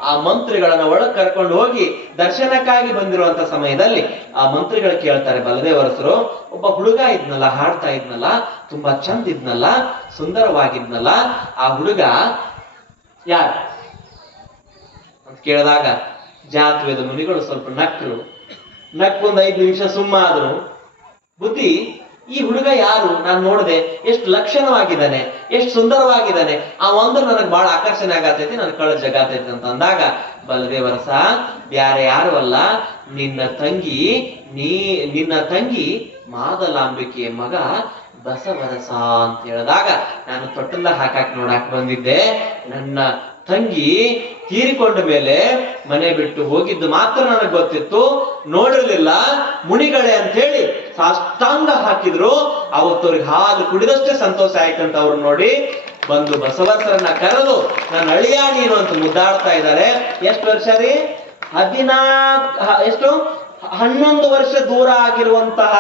ಆ ಮಂತ್ರಿಗಳನ್ನ ಒಳಗ್ ಕರ್ಕೊಂಡು ಹೋಗಿ ದರ್ಶನಕ್ಕಾಗಿ ಬಂದಿರುವಂತ ಸಮಯದಲ್ಲಿ ಆ ಮಂತ್ರಿಗಳು ಕೇಳ್ತಾರೆ, ಬಲದೇವರಸರು, ಒಬ್ಬ ಹುಡುಗ ಇದ್ನಲ್ಲ, ಹಾಡ್ತಾ ಇದ್ನಲ್ಲ, ತುಂಬಾ ಚಂದ ಇದ್ನಲ್ಲ, ಸುಂದರವಾಗಿದ್ನಲ್ಲ, ಆ ಹುಡುಗ ಯಾರು ಅಂತ ಕೇಳಿದಾಗ ಜಾತವೇದ ಮುನಿಗಳು ಸ್ವಲ್ಪ ನಕ್ಕೊಂದ್ 5 ನಿಮಿಷ ಸುಮ್ಮಾದ್ರು. ಬುದ್ಧಿ, ಈ ಹುಡುಗ ಯಾರು, ನಾನು ನೋಡಿದೆ, ಎಷ್ಟು ಲಕ್ಷಣವಾಗಿದ್ದಾನೆ, ಎಷ್ಟು ಸುಂದರವಾಗಿದ್ದಾನೆ, ಆ ಒಂದು ನನಗೆ ಬಹಳ ಆಕರ್ಷಣೆ ಆಗತೈತಿ, ನನ್ ಕಳ್ಳ ಜಗಾತೈತಿ ಅಂತ ಅಂದಾಗ, ಬಲದೇವರಸ, ಬ್ಯಾರೆ ಯಾರು ಅಲ್ಲ, ನಿನ್ನ ತಂಗಿ ಮಾದಲಾಂಬಿಕೆಯ ಮಗ ಬಸವರಸ ಅಂತ ಹೇಳಿದಾಗ, ನಾನು ತೊಟ್ಟಲ್ಲ ಹಾಕಾಕ್ ನೋಡಾಕ್ ಬಂದಿದ್ದೆ. ನನ್ನ ತಂಗಿ ತೀರಿಕೊಂಡ ಮೇಲೆ ಮನೆ ಬಿಟ್ಟು ಹೋಗಿದ್ದು ಮಾತ್ರ ನನಗೆ ಗೊತ್ತಿತ್ತು, ನೋಡಿರ್ಲಿಲ್ಲ. ಮುನಿಗಳೇ ಅಂತ ಹೇಳಿ ಸಾಷ್ಟಾಂಗ ಹಾಕಿದ್ರು. ಅವತ್ತವ್ರಿಗೆ ಹಾಲು ಕುಡಿದಷ್ಟೇ ಸಂತೋಷ ಆಯ್ತಂತ ಅವ್ರು ನೋಡಿ ಬಂದು ಬಸವರಸರನ್ನ ಕರೆದು, ನನ್ನ ಅಳಿಯ ನೀನು ಅಂತ ಮುದ್ದಾಡ್ತಾ ಇದ್ದಾರೆ. ಎಷ್ಟು ವರ್ಷ ರೀ? 11 ವರ್ಷ ದೂರ ಆಗಿರುವಂತಹ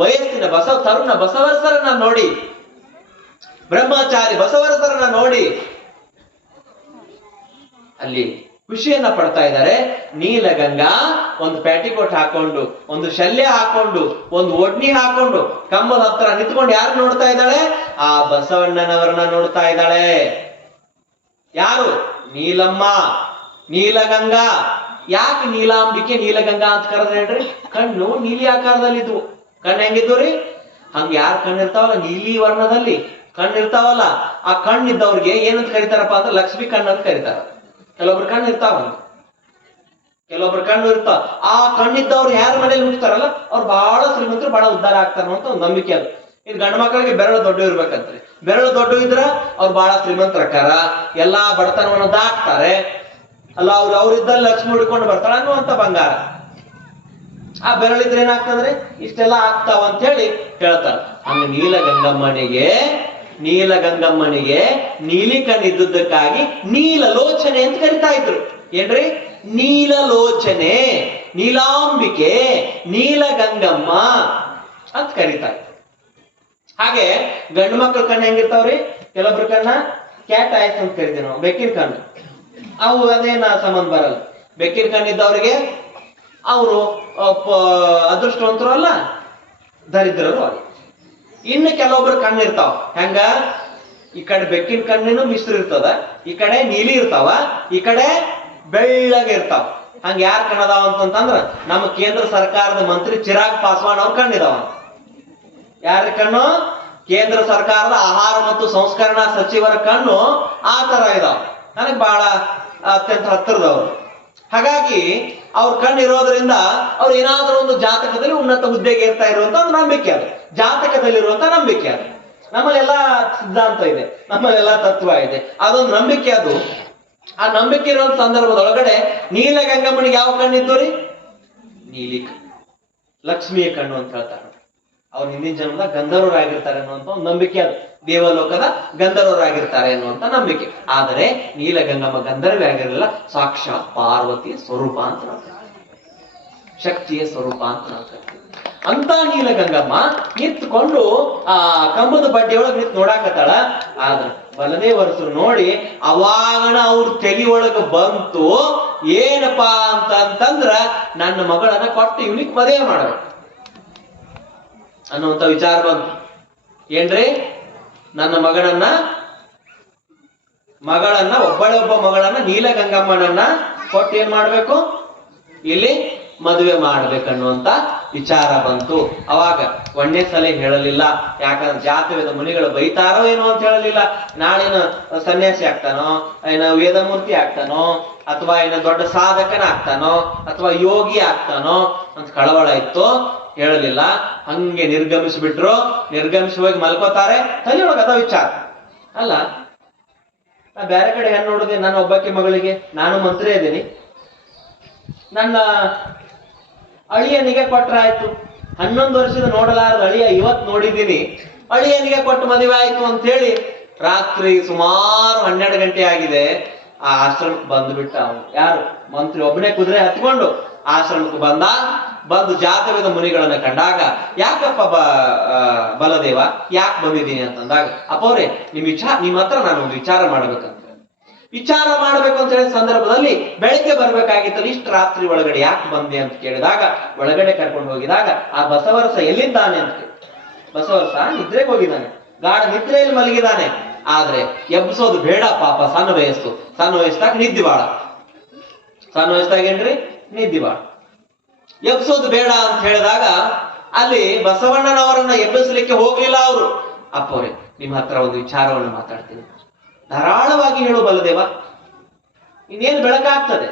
ವಯಸ್ಸಿನ ತರುಣ ಬಸವರಸರನ್ನ ನೋಡಿ, ಬ್ರಹ್ಮಚಾರಿ ಬಸವರಸರನ್ನ ನೋಡಿ ಅಲ್ಲಿ ಖುಷಿಯನ್ನ ಪಡ್ತಾ ಇದ್ದಾರೆ. ನೀಲಗಂಗಾ ಒಂದು ಪ್ಯಾಟಿಕೋಟ್ ಹಾಕೊಂಡು, ಒಂದು ಶಲ್ಯ ಹಾಕೊಂಡು, ಒಂದು ಒಡ್ನಿ ಹಾಕೊಂಡು ಕಂಬದ ಹತ್ರ ನಿಂತ್ಕೊಂಡು ಯಾರು ನೋಡ್ತಾ ಇದ್ದಾಳೆ? ಆ ಬಸವಣ್ಣನವರನ್ನ ನೋಡ್ತಾ ಇದ್ದಾಳೆ. ಯಾರು? ನೀಲಮ್ಮ, ನೀಲಗಂಗಾ. ಯಾಕೆ ನೀಲಾಂಬಿಕೆ ನೀಲಗಂಗಾ ಅಂತ ಕರೆದ್ರೆ ಹೇಳ್ರಿ? ಕಣ್ಣು ನೀಲಿ ಆಕಾರದಲ್ಲಿದ್ವು. ಕಣ್ಣು ಹೆಂಗಿದ್ವು ರೀ? ಹಂಗ ಯಾರು ಕಣ್ಣಿರ್ತಾವಲ್ಲ, ನೀಲಿ ವರ್ಣದಲ್ಲಿ ಕಣ್ಣಿರ್ತಾವಲ್ಲ, ಆ ಕಣ್ಣಿದ್ದವ್ರಿಗೆ ಏನಂತ ಕರೀತಾರಪ್ಪ ಅಂದ್ರೆ ಲಕ್ಷ್ಮಿ ಕಣ್ಣು ಅಂತ ಕರೀತಾರ. ಕೆಲವೊಬ್ರು ಕಣ್ಣು ಇರ್ತಾವ, ಕೆಲವೊಬ್ರು ಕಣ್ಣು ಇರ್ತಾವ. ಆ ಕಣ್ಣಿದ್ದವ್ರು ಯಾರ ಮನೇಲಿ ಹುಟ್ಟತಾರಲ್ಲ ಅವ್ರು ಬಹಳ ಶ್ರೀಮಂತರು, ಬಹಳ ಉದ್ಧಾರ ಆಗ್ತಾರ ಅಂತ ಒಂದು ನಂಬಿಕೆ ಅದು. ಇದು ಗಂಡು ಮಕ್ಕಳಿಗೆ ಬೆರಳು ದೊಡ್ಡ ಇರ್ಬೇಕಂತ್ರಿ. ಬೆರಳು ದೊಡ್ಡ ಇದ್ರ ಅವ್ರು ಬಹಳ ಶ್ರೀಮಂತರಕ್ಕಾರ, ಎಲ್ಲಾ ಬಡತನವನ್ನು ದಾಟ್ತಾರೆ ಅಲ್ಲ, ಅವ್ರಿದ್ದಲ್ಲಿ ಲಕ್ಷ್ಮಿ ಹುಡ್ಕೊಂಡು ಬರ್ತಾಳ ಅನ್ನುವಂತ ಬಂಗಾರ. ಆ ಬೆರಳಿದ್ರೆ ಏನಾಗ್ತದ್ರಿ? ಇಷ್ಟೆಲ್ಲ ಆಗ್ತಾವ ಅಂತ ಹೇಳಿ ಹೇಳ್ತಾರ. ಹಂಗ ನೀಲಗಂಗಮ್ಮನಿಗೆ ನೀಲಿ ಕಣ್ಣಿದ್ದುದಕ್ಕಾಗಿ ನೀಲಲೋಚನೆ ಅಂತ ಕರಿತಾ ಇದ್ರು. ಏನ್ರಿ? ನೀಲಲೋಚನೆ, ನೀಲಾಂಬಿಕೆ, ನೀಲಗಂಗಮ್ಮ ಅಂತ ಕರಿತಾ ಇದ್ರು. ಹಾಗೆ ಗಂಡು ಮಕ್ಕಳ ಕಣ್ಣು ಹೆಂಗಿರ್ತಾವ್ರಿ? ಕೆಲವೊಬ್ರ ಕಣ್ಣ ಕ್ಯಾಟ್ ಆಯ್ತು ಅಂತ ಕರಿತೀವಿ ನಾವು, ಬೆಕ್ಕಿನ ಕಣ್ಣು. ಅವು ಅದೇನ ಸಂಬಂಧ ಬರಲ್ಲ. ಬೆಕ್ಕಿನ ಕಣ್ಣಿದ್ದವ್ರಿಗೆ ಅವರು ಅದೃಷ್ಟವಂತರು ಅಲ್ಲ, ದರಿದ್ರರು ಅಲ್ಲ. ಇನ್ನು ಕೆಲವೊಬ್ರು ಕಣ್ಣಿರ್ತಾವ ಹೆಂಗ? ಈ ಕಡೆ ಬೆಕ್ಕಿನ ಕಣ್ಣಿನ ಮಿಶ್ರ ಇರ್ತದ, ಈ ಕಡೆ ನೀಲಿ ಇರ್ತಾವ, ಈ ಕಡೆ ಬೆಳ್ಳಗೆ ಇರ್ತಾವ. ಹಂಗ ಯಾರ್ ಕಣ್ಣದಾವ ಅಂತಂದ್ರ ನಮ್ಮ ಕೇಂದ್ರ ಸರ್ಕಾರದ ಮಂತ್ರಿ ಚಿರಾಗ್ ಪಾಸ್ವಾನ್ ಅವ್ರ ಕಣ್ಣಿದಾವ. ಯಾರ ಕಣ್ಣು? ಕೇಂದ್ರ ಸರ್ಕಾರದ ಆಹಾರ ಮತ್ತು ಸಂಸ್ಕರಣಾ ಸಚಿವರ ಕಣ್ಣು ಆ ತರ ಇದಾವ. ನನಗೆ ಬಹಳ ಅತ್ಯಂತ ಹತ್ತಿರದವರು. ಹಾಗಾಗಿ ಅವ್ರ ಕಣ್ಣು ಇರೋದ್ರಿಂದ ಅವ್ರು ಏನಾದ್ರೂ ಒಂದು ಜಾತಕದಲ್ಲಿ ಉನ್ನತ ಹುದ್ದೆಗೆ ಇರ್ತಾ ಇರುವಂತ ಒಂದು ನಂಬಿಕೆ ಅದು, ಜಾತಕದಲ್ಲಿರುವಂತ ನಂಬಿಕೆ ಅದು. ನಮ್ಮಲ್ಲೆಲ್ಲ ಸಿದ್ಧಾಂತ ಇದೆ, ನಮ್ಮಲ್ಲೆಲ್ಲ ತತ್ವ ಇದೆ, ಅದೊಂದು ನಂಬಿಕೆ ಅದು. ಆ ನಂಬಿಕೆ ಇರುವಂತ ಸಂದರ್ಭದೊಳಗಡೆ ನೀಲಗಂಗಮ್ಮನಿಗೆ ಯಾವ ಕಣ್ಣಿದ್ದು ರೀ? ನೀಲಿ ಕಣ್ಣು, ಲಕ್ಷ್ಮಿಯ ಕಣ್ಣು ಅಂತ ಹೇಳ್ತಾರೆ. ಅವ್ರು ಹಿಂದಿನ ಜನ್ಮದ ಗಂಧರ್ವರಾಗಿರ್ತಾರೆ ಅನ್ನುವಂತ ಒಂದು ನಂಬಿಕೆ ಅದು. ದೇವಲೋಕದ ಗಂಧರ್ವರಾಗಿರ್ತಾರೆ ಅನ್ನುವಂತ ನಂಬಿಕೆ. ಆದರೆ ನೀಲಗಂಗಮ್ಮ ಗಂಧರ್ವೇ ಆಗಿರಲಿಲ್ಲ, ಸಾಕ್ಷಾತ್ ಪಾರ್ವತಿಯ ಸ್ವರೂಪ ಅಂತ ನಾವು ಶಕ್ತಿಯ ಸ್ವರೂಪ ಅಂತ ನಾವು ಕರಿತೀವಿ. ಅಂತ ನೀಲಗಂಗಮ್ಮ ನಿಂತ್ಕೊಂಡು ಆ ಕಂಬದ ಬಡ್ಡಿಯೊಳಗೆ ನಿಂತು ನೋಡಾಕತ್ತಾಳ. ಆದ್ರ ಬಲದೇವರಸರು ನೋಡಿ ಅವಾಗಣ ಅವ್ರ ತಲೆ ಒಳಗ ಬಂತು, ಏನಪ್ಪಾ ಅಂತಂದ್ರ ನನ್ನ ಮಗಳನ್ನ ಕೊಟ್ಟು ಇವನಿಗೆ ಮದುವೆ ಮಾಡ್ಬೇಕು ಅನ್ನುವಂತ ವಿಚಾರ ಬಂತು. ಏನ್ರಿ? ನನ್ನ ಮಗಳನ್ನ ಮಗಳನ್ನ ಒಬ್ಬ ಮಗಳನ್ನ ನೀಲಗಂಗಮ್ಮನನ್ನ ಕೊಟ್ಟು ಏನ್ ಮಾಡ್ಬೇಕು, ಇಲ್ಲಿ ಮದುವೆ ಮಾಡ್ಬೇಕನ್ನುವಂತ ವಿಚಾರ ಬಂತು. ಅವಾಗ ಒಂದೇ ಸಲ ಹೇಳಲಿಲ್ಲ, ಯಾಕಂದ್ರೆ ಜಾತವೇದ ಮುನಿಗಳು ಬೈತಾರೋ ಏನೋ ಅಂತ ಹೇಳಲಿಲ್ಲ. ನಾಳಿನ ಸನ್ಯಾಸಿ ಆಗ್ತಾನೋ, ಏನ ವೇದಮೂರ್ತಿ ಆಗ್ತಾನೋ, ಅಥವಾ ಏನ ದೊಡ್ಡ ಸಾಧಕನ ಆಗ್ತಾನೋ, ಅಥವಾ ಯೋಗಿ ಆಗ್ತಾನೋ ಅಂತ ಕಳವಳ ಇತ್ತು, ಹೇಳಲಿಲ್ಲ. ಹಂಗೆ ನಿರ್ಗಮಿಸ್ಬಿಟ್ರು. ನಿರ್ಗಮಿಸಿ ಹೋಗಿ ಮಲ್ಕೋತಾರೆ. ತಲೆಯೊಳಗೆ ಅದ ವಿಚಾರ, ಅಲ್ಲ ನಾ ಬೇರೆ ಕಡೆ ಹೆಣ್ಣು ನೋಡಿದೆ, ನನ್ನ ಒಬ್ಬಕ್ಕೆ ಮಗಳಿಗೆ ನಾನು ಮಂತ್ರಿ ಇದ್ದೀನಿ, ನನ್ನ ಅಳಿಯನಿಗೆ ಕೊಟ್ರಾಯ್ತು. 11 ವರ್ಷದ ನೋಡಲಾರದ ಅಳಿಯ ಇವತ್ತು ನೋಡಿದ್ದೀನಿ, ಅಳಿಯನಿಗೆ ಕೊಟ್ಟು ಮದುವೆ ಆಯ್ತು ಅಂತ ಹೇಳಿ ರಾತ್ರಿ ಸುಮಾರು 12 ಗಂಟೆ ಆಗಿದೆ. ಆ ಆಶ್ರಮಕ್ಕೆ ಬಂದ್ಬಿಟ್ಟ ಅವನು. ಯಾರು? ಮಂತ್ರಿ ಒಬ್ಬನೇ ಕುದುರೆ ಹತ್ಕೊಂಡು ಆಶ್ರಮಕ್ಕೆ ಬಂದು ಜಾತವೇದ ಮುನಿಗಳನ್ನ ಕಂಡಾಗ, ಯಾಕಪ್ಪ ಬಲದೇವ ಯಾಕೆ ಬಂದಿದ್ದೀನಿ ಅಂತಂದಾಗ, ಅಪ್ಪವ್ರೆ ನಿಮ್ಮ ಹತ್ರ ನಾನು ಒಂದು ವಿಚಾರ ಮಾಡ್ಬೇಕು ಅಂತ ಹೇಳಿದ ಸಂದರ್ಭದಲ್ಲಿ ಬೆಳಿಗ್ಗೆ ಬರ್ಬೇಕಾಗಿತ್ತಲ್ಲ, ಇಷ್ಟು ರಾತ್ರಿ ಒಳಗಡೆ ಯಾಕೆ ಬಂದೆ ಅಂತ ಕೇಳಿದಾಗ, ಒಳಗಡೆ ಕರ್ಕೊಂಡು ಹೋಗಿದಾಗ ಆ ಬಸವರಸ ಎಲ್ಲಿದ್ದಾನೆ ಅಂತ ಕೇಳಿ, ಬಸವರಸ ನಿದ್ರೆಗೆ ಹೋಗಿದ್ದಾನೆ, ಗಾಢ ನಿದ್ರೆಯಲ್ಲಿ ಮಲಗಿದ್ದಾನೆ. ಆದ್ರೆ ಎಬ್ಬಿಸೋದು ಬೇಡ ಪಾಪ, ಸಣ್ಣ ವಯಸ್ಸಾಗ ನಿದ್ದೆ ಬಾಳ, ಸಣ್ಣ ವಯಸ್ಸಾಗ ಏನ್ರಿ ನಿದ್ದೆ ಬಾಳ, ಎಬ್ಬಿಸೋದು ಬೇಡ ಅಂತ ಹೇಳಿದಾಗ ಅಲ್ಲಿ ಬಸವಣ್ಣನವರನ್ನ ಎಬ್ಬಿಸ್ಲಿಕ್ಕೆ ಹೋಗ್ಲಿಲ್ಲ ಅವರು. ಅಪ್ಪವ್ರೆ ನಿಮ್ಮ ಹತ್ರ ಒಂದು ವಿಚಾರವನ್ನು ಮಾತಾಡ್ತೀನಿ, ಧಾರಾಳವಾಗಿ ಹೇಳು ಬಲದೇವ, ಇನ್ನೇನು ಬೆಳಕಾಗ್ತದೆ,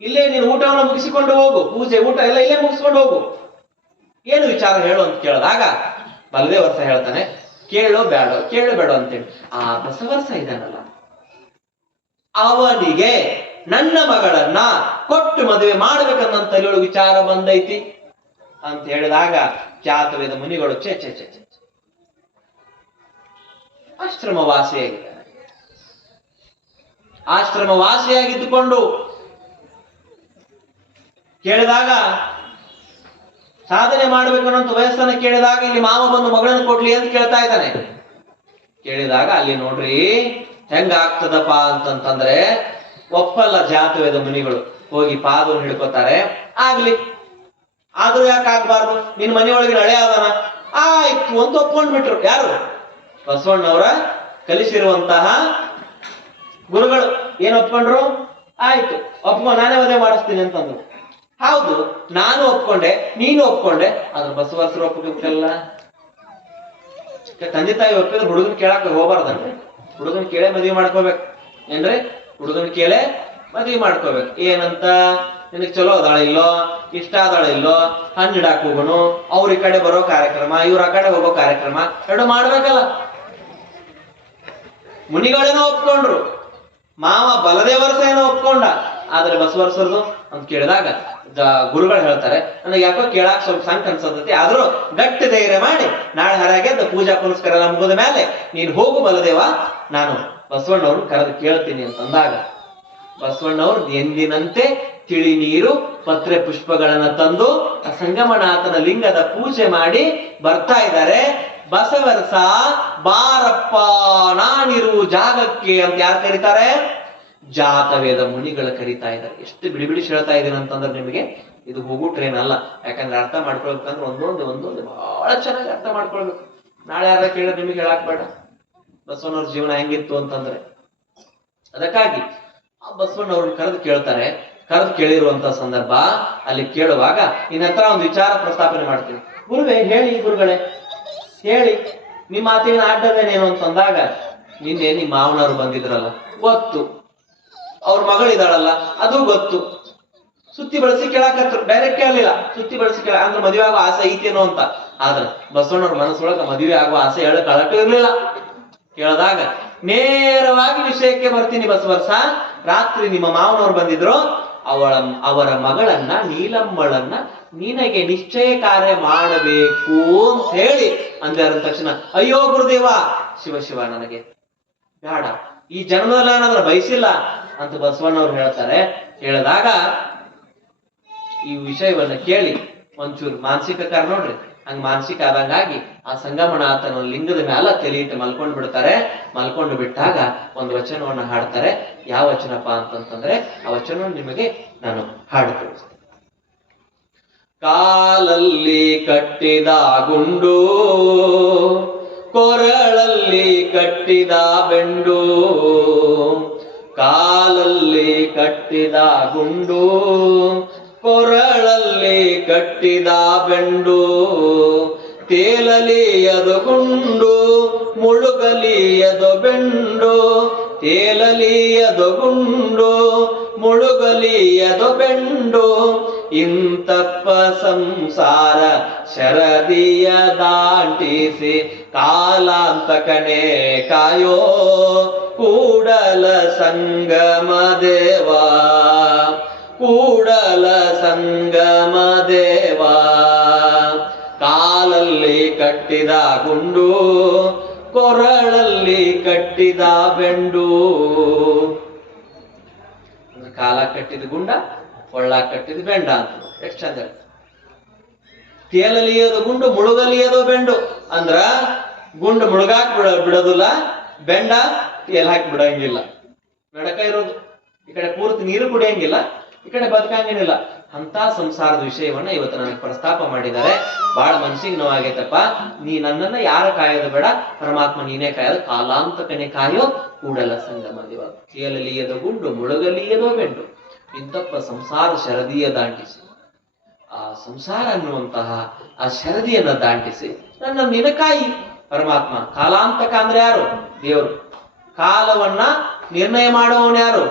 ಇಲ್ಲೇ ನೀನು ಊಟವನ್ನು ಮುಗಿಸಿಕೊಂಡು ಹೋಗು, ಪೂಜೆ ಊಟ ಎಲ್ಲ ಇಲ್ಲೇ ಮುಗಿಸ್ಕೊಂಡು ಹೋಗು, ಏನು ವಿಚಾರ ಹೇಳು ಅಂತ ಕೇಳಿದಾಗ ಬಲದೇವರ್ಸ ಹೇಳ್ತಾನೆ, ಕೇಳು ಬೇಡ ಅಂತೇಳಿ. ಆ ಬಸವರ್ಸ ಇದಾನಲ್ಲ, ಅವನಿಗೆ ನನ್ನ ಮಗಳನ್ನ ಕೊಟ್ಟು ಮದುವೆ ಮಾಡ್ಬೇಕನ್ನ ತಲೆಯೊಳಗೆ ವಿಚಾರ ಬಂದೈತಿ ಅಂತ ಹೇಳಿದಾಗ ಜಾತವೇದ ಮುನಿಗಳು ಚೆ ಆಶ್ರಮವಾಸಿಯಾಗಿದ್ದುಕೊಂಡು ಕೇಳಿದಾಗ, ಸಾಧನೆ ಮಾಡ್ಬೇಕು ಅನ್ನೋ ವಯಸ್ಸನ್ನ ಕೇಳಿದಾಗ, ಇಲ್ಲಿ ಮಾವ ಬಂದು ಮಗಳನ್ನು ಕೊಡ್ಲಿ ಅಂತ ಕೇಳ್ತಾ ಇದ್ದಾನೆ. ಕೇಳಿದಾಗ ಅಲ್ಲಿ ನೋಡ್ರಿ ಹೆಂಗಾಗ್ತದಪ್ಪ ಅಂತಂತಂದ್ರೆ, ಒಪ್ಪಲ್ಲ ಜಾತವೇದ ಮುನಿಗಳು. ಹೋಗಿ ಪಾದವನ್ನು ಹಿಡ್ಕೋತಾರೆ. ಆಗ್ಲಿ, ಆದ್ರೂ ಯಾಕೆ ಆಗ್ಬಾರ್ದು, ನಿನ್ ಮನೆಯೊಳಗಿನ ಹಳೆ ಆದನ ಆಯ್ತು ಅಂತ ಒಪ್ಕೊಂಡ್ಬಿಟ್ರು. ಯಾರು? ಬಸವಣ್ಣವರ ಕಲಿಸಿರುವಂತಹ ಗುರುಗಳು ಏನ್ ಒಪ್ಕೊಂಡ್ರು? ಆಯ್ತು ನಾನೇ ಮದುವೆ ಮಾಡಿಸ್ತೀನಿ ಅಂತಂದ್ರು. ಹೌದು, ನಾನು ಒಪ್ಕೊಂಡೆ, ನೀನು ಒಪ್ಕೊಂಡೆ, ಆದ್ರೆ ಬಸವರ್ಸರು ಒಪ್ಪಿಲ್ಲ. ತಂದೆ ತಾಯಿ ಒಪ್ಪಿದ್ರೆ ಹುಡುಗನ್ ಕೇಳಕ್ ಹೋಗ್ಬಾರ್ದನ್ರಿ, ಹುಡುಗನ್ ಕೇಳೇ ಮದುವೆ ಮಾಡ್ಕೋಬೇಕು. ಏನ್ರಿ? ಹುಡುಗನ್ ಕೇಳೇ ಮದುವೆ ಮಾಡ್ಕೋಬೇಕು. ಏನಂತ? ನಿನಗ್ ಚಲೋ ಅದಾಳ ಇಲ್ಲೋ, ಇಷ್ಟ ಆದಾಳ ಇಲ್ಲೋ, ಹಣ್ಣಿಡಾಕ್ ಹೋಗೋನು, ಅವ್ರ ಈ ಕಡೆ ಬರೋ ಕಾರ್ಯಕ್ರಮ, ಇವ್ರ ಆ ಕಡೆ ಹೋಗೋ ಕಾರ್ಯಕ್ರಮ ಎರಡು ಮಾಡ್ಬೇಕಲ್ಲ. ಮುನಿಗಳೇನೋ ಒಪ್ಕೊಂಡ್ರು, ಮಾವ ಬಲದೇವರ್ಸ ಏನೋ ಒಪ್ಕೊಂಡ, ಆದ್ರೆ ಬಸವರ್ಸರ್ದು ಅಂತ ಕೇಳಿದಾಗ ಗುರುಗಳು ಹೇಳ್ತಾರೆ, ನನಗೆ ಯಾಕೋ ಕೇಳಾಕ್ ಸ್ವಲ್ಪ ಸಂಕ ಅನ್ಸತೈತಿ, ಆದ್ರೂ ಗಟ್ಟಿ ಧೈರ್ಯ ಮಾಡಿ ನಾಳೆ ಹರಾಗೆದ್ದು ಪೂಜಾ ಪುನಸ್ಕಾರ ಎಲ್ಲ ಮುಗಿದ ಮೇಲೆ ನೀನು ಹೋಗು ಬಲದೇವ, ನಾನು ಬಸವಣ್ಣವ್ರು ಕರೆದು ಕೇಳ್ತೀನಿ ಅಂತಂದಾಗ, ಬಸವಣ್ಣವ್ರು ಎಂದಿನಂತೆ ತಿಳಿ ನೀರು ಪತ್ರೆ ಪುಷ್ಪಗಳನ್ನ ತಂದು ಸಂಗಮನಾಥನ ಲಿಂಗದ ಪೂಜೆ ಮಾಡಿ ಬರ್ತಾ ಇದ್ದಾರೆ. ಬಸವರ್ಸ ಬಾರಪ್ಪ ನಾನಿರು ಜಾಗಕ್ಕೆ ಅಂತ ಯಾರು ಕರೀತಾರೆ? ಜಾತವೇದ ಮುನಿಗಳು ಕರೀತಾ ಇದ್ದಾರೆ. ಎಷ್ಟು ಬಿಡಿ ಹೇಳ್ತಾ ಇದ್ದೀನಿ ಅಂತಂದ್ರೆ ನಿಮಗೆ ಇದು ಹೋಗು ಟ್ರೈನ್ ಅಲ್ಲ. ಯಾಕಂದ್ರೆ ಅರ್ಥ ಮಾಡ್ಕೊಳ್ಬೇಕಂದ್ರೆ ಒಂದೊಂದು ಬಹಳ ಚೆನ್ನಾಗಿ ಅರ್ಥ ಮಾಡ್ಕೊಳ್ಬೇಕು. ನಾಳೆ ಯಾರ ಕೇಳಿದ್ರೆ ನಿಮಗೆ ಹೇಳಕ್ ಬೇಡ ಬಸವಣ್ಣವ್ರ ಜೀವನ ಹೆಂಗಿತ್ತು ಅಂತಂದ್ರೆ. ಅದಕ್ಕಾಗಿ ಆ ಬಸವಣ್ಣವ್ರನ್ನ ಕರೆದು ಕೇಳ್ತಾರೆ. ಕರೆದು ಕೇಳಿರುವಂತ ಸಂದರ್ಭ ಅಲ್ಲಿ ಕೇಳುವಾಗ ನಿನ್ನ ಹತ್ರ ಒಂದು ವಿಚಾರ ಪ್ರಸ್ತಾಪನೆ ಮಾಡ್ತೀನಿ. ಗುರುವೇ ಹೇಳಿ, ಗುರುಗಳೇ ಹೇಳಿ, ನಿಮ್ಮ ಮಾತಿನ ಆಡ್ಡದೇನೇನು ಅಂತಂದಾಗ, ನಿನ್ನೆ ನಿಮ್ಮ ಮಾವನವ್ರು ಬಂದಿದ್ರಲ್ಲ ಗೊತ್ತು, ಅವ್ರ ಮಗಳಿದಾಳಲ್ಲ ಅದು ಗೊತ್ತು, ಸುತ್ತಿ ಬಳಸಿ ಕೇಳಾಕತ್ರು. ಡೈರೆಕ್ಟ್ ಕೇಳಲಿಲ್ಲ, ಸುತ್ತಿ ಬಳಸಿ ಕೇಳ ಅಂದ್ರೆ ಮದುವೆ ಆಗೋ ಆಸೆ ಐತೇನೋ ಅಂತ. ಆದ್ರೆ ಬಸವಣ್ಣವ್ರ ಮನಸ್ಸೊಳಗ ಮದುವೆ ಆಗೋ ಆಸೆ ಹೇಳಕ್ ಅಳಕ ಇರ್ಲಿಲ್ಲ. ಕೇಳಿದಾಗ ನೇರವಾಗಿ ವಿಷಯಕ್ಕೆ ಬರ್ತೀನಿ ಬಸವರ್ಸ, ರಾತ್ರಿ ನಿಮ್ಮ ಮಾವನವ್ರು ಬಂದಿದ್ರು, ಅವರ ಮಗಳನ್ನ ನೀಲಮ್ಮಳನ್ನ ನಿನಗೆ ನಿಶ್ಚಯ ಕಾರ್ಯ ಮಾಡಬೇಕು ಅಂತ ಹೇಳಿ ಅಂದ ತಕ್ಷಣ, ಅಯ್ಯೋ ಗುರುದೇವ, ಶಿವ ನನಗೆ ಬೇಡ, ಈ ಜನ್ಮದಲ್ಲಿ ಏನಾದ್ರೂ ಬಯಸಿಲ್ಲ ಅಂತ ಬಸವಣ್ಣವ್ರು ಹೇಳ್ತಾರೆ. ಹೇಳಿದಾಗ ಈ ವಿಷಯವನ್ನ ಕೇಳಿ ಒಂಚೂರು ಮಾನಸಿಕ ಕಾರ ನೋಡ್ರಿ, ಹಂಗ ಮಾನಸಿಕ ಆದಂಗಾಗಿ ಆ ಸಂಗಮನಾಥನ ಲಿಂಗದ ಮ್ಯಾಲ ತಲೆ ಇಟ್ಟು ಮಲ್ಕೊಂಡು ಬಿಡ್ತಾರೆ. ಮಲ್ಕೊಂಡು ಬಿಟ್ಟಾಗ ಒಂದು ವಚನವನ್ನ ಹಾಡ್ತಾರೆ. ಯಾವ ವಚನಪ್ಪ ಅಂತಂತಂದ್ರೆ ಆ ವಚನವನ್ನು ನಿಮಗೆ ನಾನು ಹಾಡು ತೋರಿಸ್ತೇನೆ. ಕಾಲಲ್ಲಿ ಕಟ್ಟಿದ ಗುಂಡು, ಕೊರಳಲ್ಲಿ ಕಟ್ಟಿ ಕಟ್ಟಿದ ಬೆಂಡು, ಕಾಲಲ್ಲಿ ಕಟ್ಟಿದ ಗುಂಡು, ಕೊರಳಲ್ಲಿ ಕಟ್ಟಿದ ಬೆಂಡು, ತೇಲಲಿಯದು ಗುಂಡು ಮುಳುಗಲಿಯದು ಬೆಂಡು, ತೇಲಲಿಯದು ಗುಂಡು ಮುಳುಗಲಿಯದು ಬೆಂಡು, ಇಂತಪ್ಪ ಸಂಸಾರ ಶರದಿಯ ದಾಟಿಸಿ ಕಾಲಾಂತಕನೇ ಕಾಯೋ ಕೂಡಲ ಸಂಗಮ ದೇವ, ಕೂಡಲ ಸಂಗಮ ದೇವ. ಕಾಲಲ್ಲಿ ಕಟ್ಟಿದ ಗುಂಡು, ಕೊರಳಲ್ಲಿ ಕಟ್ಟಿದ ಬೆಂಡು. ಕಾಲ ಕಟ್ಟಿದ ಗುಂಡ, ಕೊಳ್ಳ ಕಟ್ಟಿದ ಬೆಂಡ ಅಂತ ಎಷ್ಟು ಚಂದ. ತೇಲಲಿಯದು ಗುಂಡು ಮುಳುಗಲಿಯದು ಬೆಂಡು ಅಂದ್ರ ಗುಂಡು ಮುಳುಗಾಕ್ ಬಿಡೋದಿಲ್ಲ, ಬೆಂಡ ತೇಲ್ ಹಾಕಿ ಬಿಡಂಗಿಲ್ಲ. ನಡಕ ಇರೋದು ಈ ಕಡೆ ಪೂರ್ತಿ ನೀರು ಕುಡಿಯಂಗಿಲ್ಲ, ಈ ಕಡೆ ಬದುಕಂಗೇನಿಲ್ಲ. ಅಂತ ಸಂಸಾರದ ವಿಷಯವನ್ನ ಇವತ್ತು ನನಗೆ ಪ್ರಸ್ತಾಪ ಮಾಡಿದ್ದಾರೆ. ಬಹಳ ಮನಸ್ಸಿಗೆ ನೋವಾಗೈತಪ್ಪ. ನೀ ನನ್ನನ್ನ ಯಾರ ಕಾಯೋದು ಬೇಡ, ಪರಮಾತ್ಮ ನೀನೇ ಕಾಯೋದು. ಕಾಲಾಂತಕನೇ ಕಾಯೋ ಕೂಡಲ ಸಂಗಮ ದೇವ. ತೇಲಲಿಯದ ಗುಂಡು ಮುಳುಗಲಿಯದೋ ಬೆಂಡು, ಇಂತಪ್ಪ ಸಂಸಾರ ಶರದಿಯ ದಾಟಿಸಿ, ಆ ಸಂಸಾರ ಅನ್ನುವಂತಹ ಆ ಶರದಿಯನ್ನ ದಾಟಿಸಿ ನನ್ನ ನಿನಕಾಯಿ ಪರಮಾತ್ಮ. ಕಾಲಾಂತಕ ಅಂದ್ರೆ ಯಾರು? ದೇವರು. ಕಾಲವನ್ನ ನಿರ್ಣಯ ಮಾಡುವವನು ಯಾರು?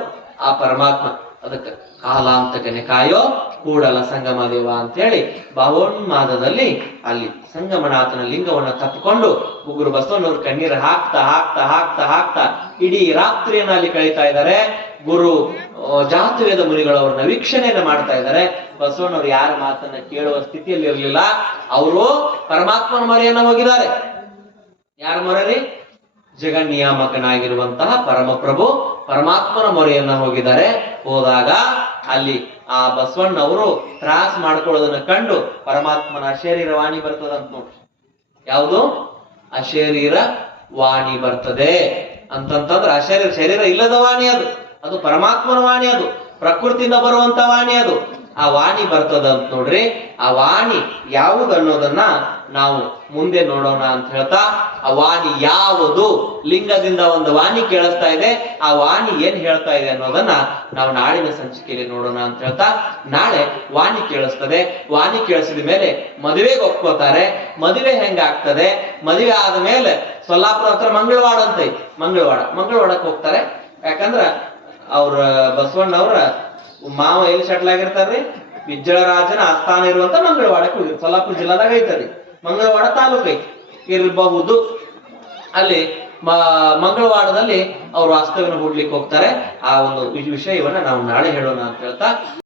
ಆ ಪರಮಾತ್ಮ. ಅದಕ್ಕೆ ಕಾಲಾಂತಕನೇ ಕಾಯೋ ಕೂಡಲ ಸಂಗಮ ದೇವ ಅಂತೇಳಿ ಭಾವೋನ್ಮಾದದಲ್ಲಿ ಅಲ್ಲಿ ಸಂಗಮನಾಥನ ಲಿಂಗವನ್ನ ತಪ್ಪಿಕೊಂಡು ಉಗುರು ಬಸವನವರು ಕಣ್ಣೀರು ಹಾಕ್ತಾ ಹಾಕ್ತಾ ಹಾಕ್ತಾ ಹಾಕ್ತಾ ಇಡೀ ರಾತ್ರಿಯನ್ನ ಅಲ್ಲಿ ಕಳೀತಾ ಇದ್ದಾರೆ. ಗುರು ಜಾತವೇದ ಮುನಿಗಳವ್ರನ್ನ ವೀಕ್ಷಣೆಯನ್ನ ಮಾಡ್ತಾ ಇದ್ದಾರೆ. ಬಸವಣ್ಣವ್ರು ಯಾರ ಮಾತನ್ನ ಕೇಳುವ ಸ್ಥಿತಿಯಲ್ಲಿ ಇರಲಿಲ್ಲ. ಅವರು ಪರಮಾತ್ಮನ ಮೊರೆಯನ್ನ ಹೋಗಿದ್ದಾರೆ. ಯಾರ ಮೊರೆ ರೀ? ಜಗನ್ನಿಯಾಮಕನಾಗಿರುವಂತಹ ಪರಮಪ್ರಭು ಪರಮಾತ್ಮನ ಮೊರೆಯನ್ನ ಹೋಗಿದ್ದಾರೆ. ಹೋದಾಗ ಅಲ್ಲಿ ಆ ಬಸವಣ್ಣವರು ತ್ರಾಸ್ ಮಾಡ್ಕೊಳ್ಳೋದನ್ನ ಕಂಡು ಪರಮಾತ್ಮನ ಅಶರೀರ ವಾಣಿ ಬರ್ತದಂತ ನೋಡ್ರಿ. ಯಾವುದು? ಅಶರೀರ ವಾಣಿ ಬರ್ತದೆ ಅಂತಂತಂದ್ರೆ ಅಶರೀರ ಶರೀರ ಇಲ್ಲದ ವಾಣಿ ಅದು, ಅದು ಪರಮಾತ್ಮನ ವಾಣಿ, ಅದು ಪ್ರಕೃತಿಯಿಂದ ಬರುವಂತ ವಾಣಿ. ಅದು ಆ ವಾಣಿ ಬರ್ತದ ಅಂತ ನೋಡ್ರಿ. ಆ ವಾಣಿ ಯಾವುದು ಅನ್ನೋದನ್ನ ನಾವು ಮುಂದೆ ನೋಡೋಣ ಅಂತ ಹೇಳ್ತಾ, ಆ ವಾಣಿ ಯಾವುದು? ಲಿಂಗದಿಂದ ಒಂದು ವಾಣಿ ಕೇಳಿಸ್ತಾ ಇದೆ. ಆ ವಾಣಿ ಏನ್ ಹೇಳ್ತಾ ಇದೆ ಅನ್ನೋದನ್ನ ನಾವು ನಾಳಿನ ಸಂಚಿಕೆಯಲ್ಲಿ ನೋಡೋಣ ಅಂತ ಹೇಳ್ತಾ, ನಾಳೆ ವಾಣಿ ಕೇಳಿಸ್ತದೆ. ವಾಣಿ ಕೇಳಿಸಿದ ಮೇಲೆ ಮದುವೆಗೆ ಒಪ್ಕೋತಾರೆ. ಮದುವೆ ಹೆಂಗಾಗ್ತದೆ? ಮದುವೆ ಆದ ಮೇಲೆ ಸೊಲ್ಲಾಪುರ ಹತ್ರ ಮಂಗಳವಾಡ ಅಂತ ಐತಿ. ಮಂಗಳವಾಡಕ್ಕೆ ಹೋಗ್ತಾರೆ. ಯಾಕಂದ್ರ ಅವ್ರ ಬಸವಣ್ಣವ್ರ ಮಾವ ಎಲ್ಲಿ ಸೆಟ್ಲ್ ಆಗಿರ್ತಾರ್ರಿ? ಬಿಜ್ಜಳರಾಜನ ಆಸ್ಥಾನ ಇರುವಂತ ಮಂಗಳವಾಡಕ್ಕೆ ಹೋಗಿರ್. ಸೊಲ್ಲಾಪುರ ಜಿಲ್ಲಾದಾಗ ಐತರಿ. ಮಂಗಳವಾಡ ತಾಲೂಕು ಐತಿ ಇರಬಹುದು. ಅಲ್ಲಿ ಮಂಗಳವಾಡದಲ್ಲಿ ಅವ್ರು ವಾಸ್ತವ್ಯನ ಹೂಡ್ಲಿಕ್ಕೆ ಹೋಗ್ತಾರೆ. ಆ ಒಂದು ವಿಷಯವನ್ನ ನಾವು ನಾಳೆ ಹೇಳೋಣ ಅಂತ ಹೇಳ್ತಾ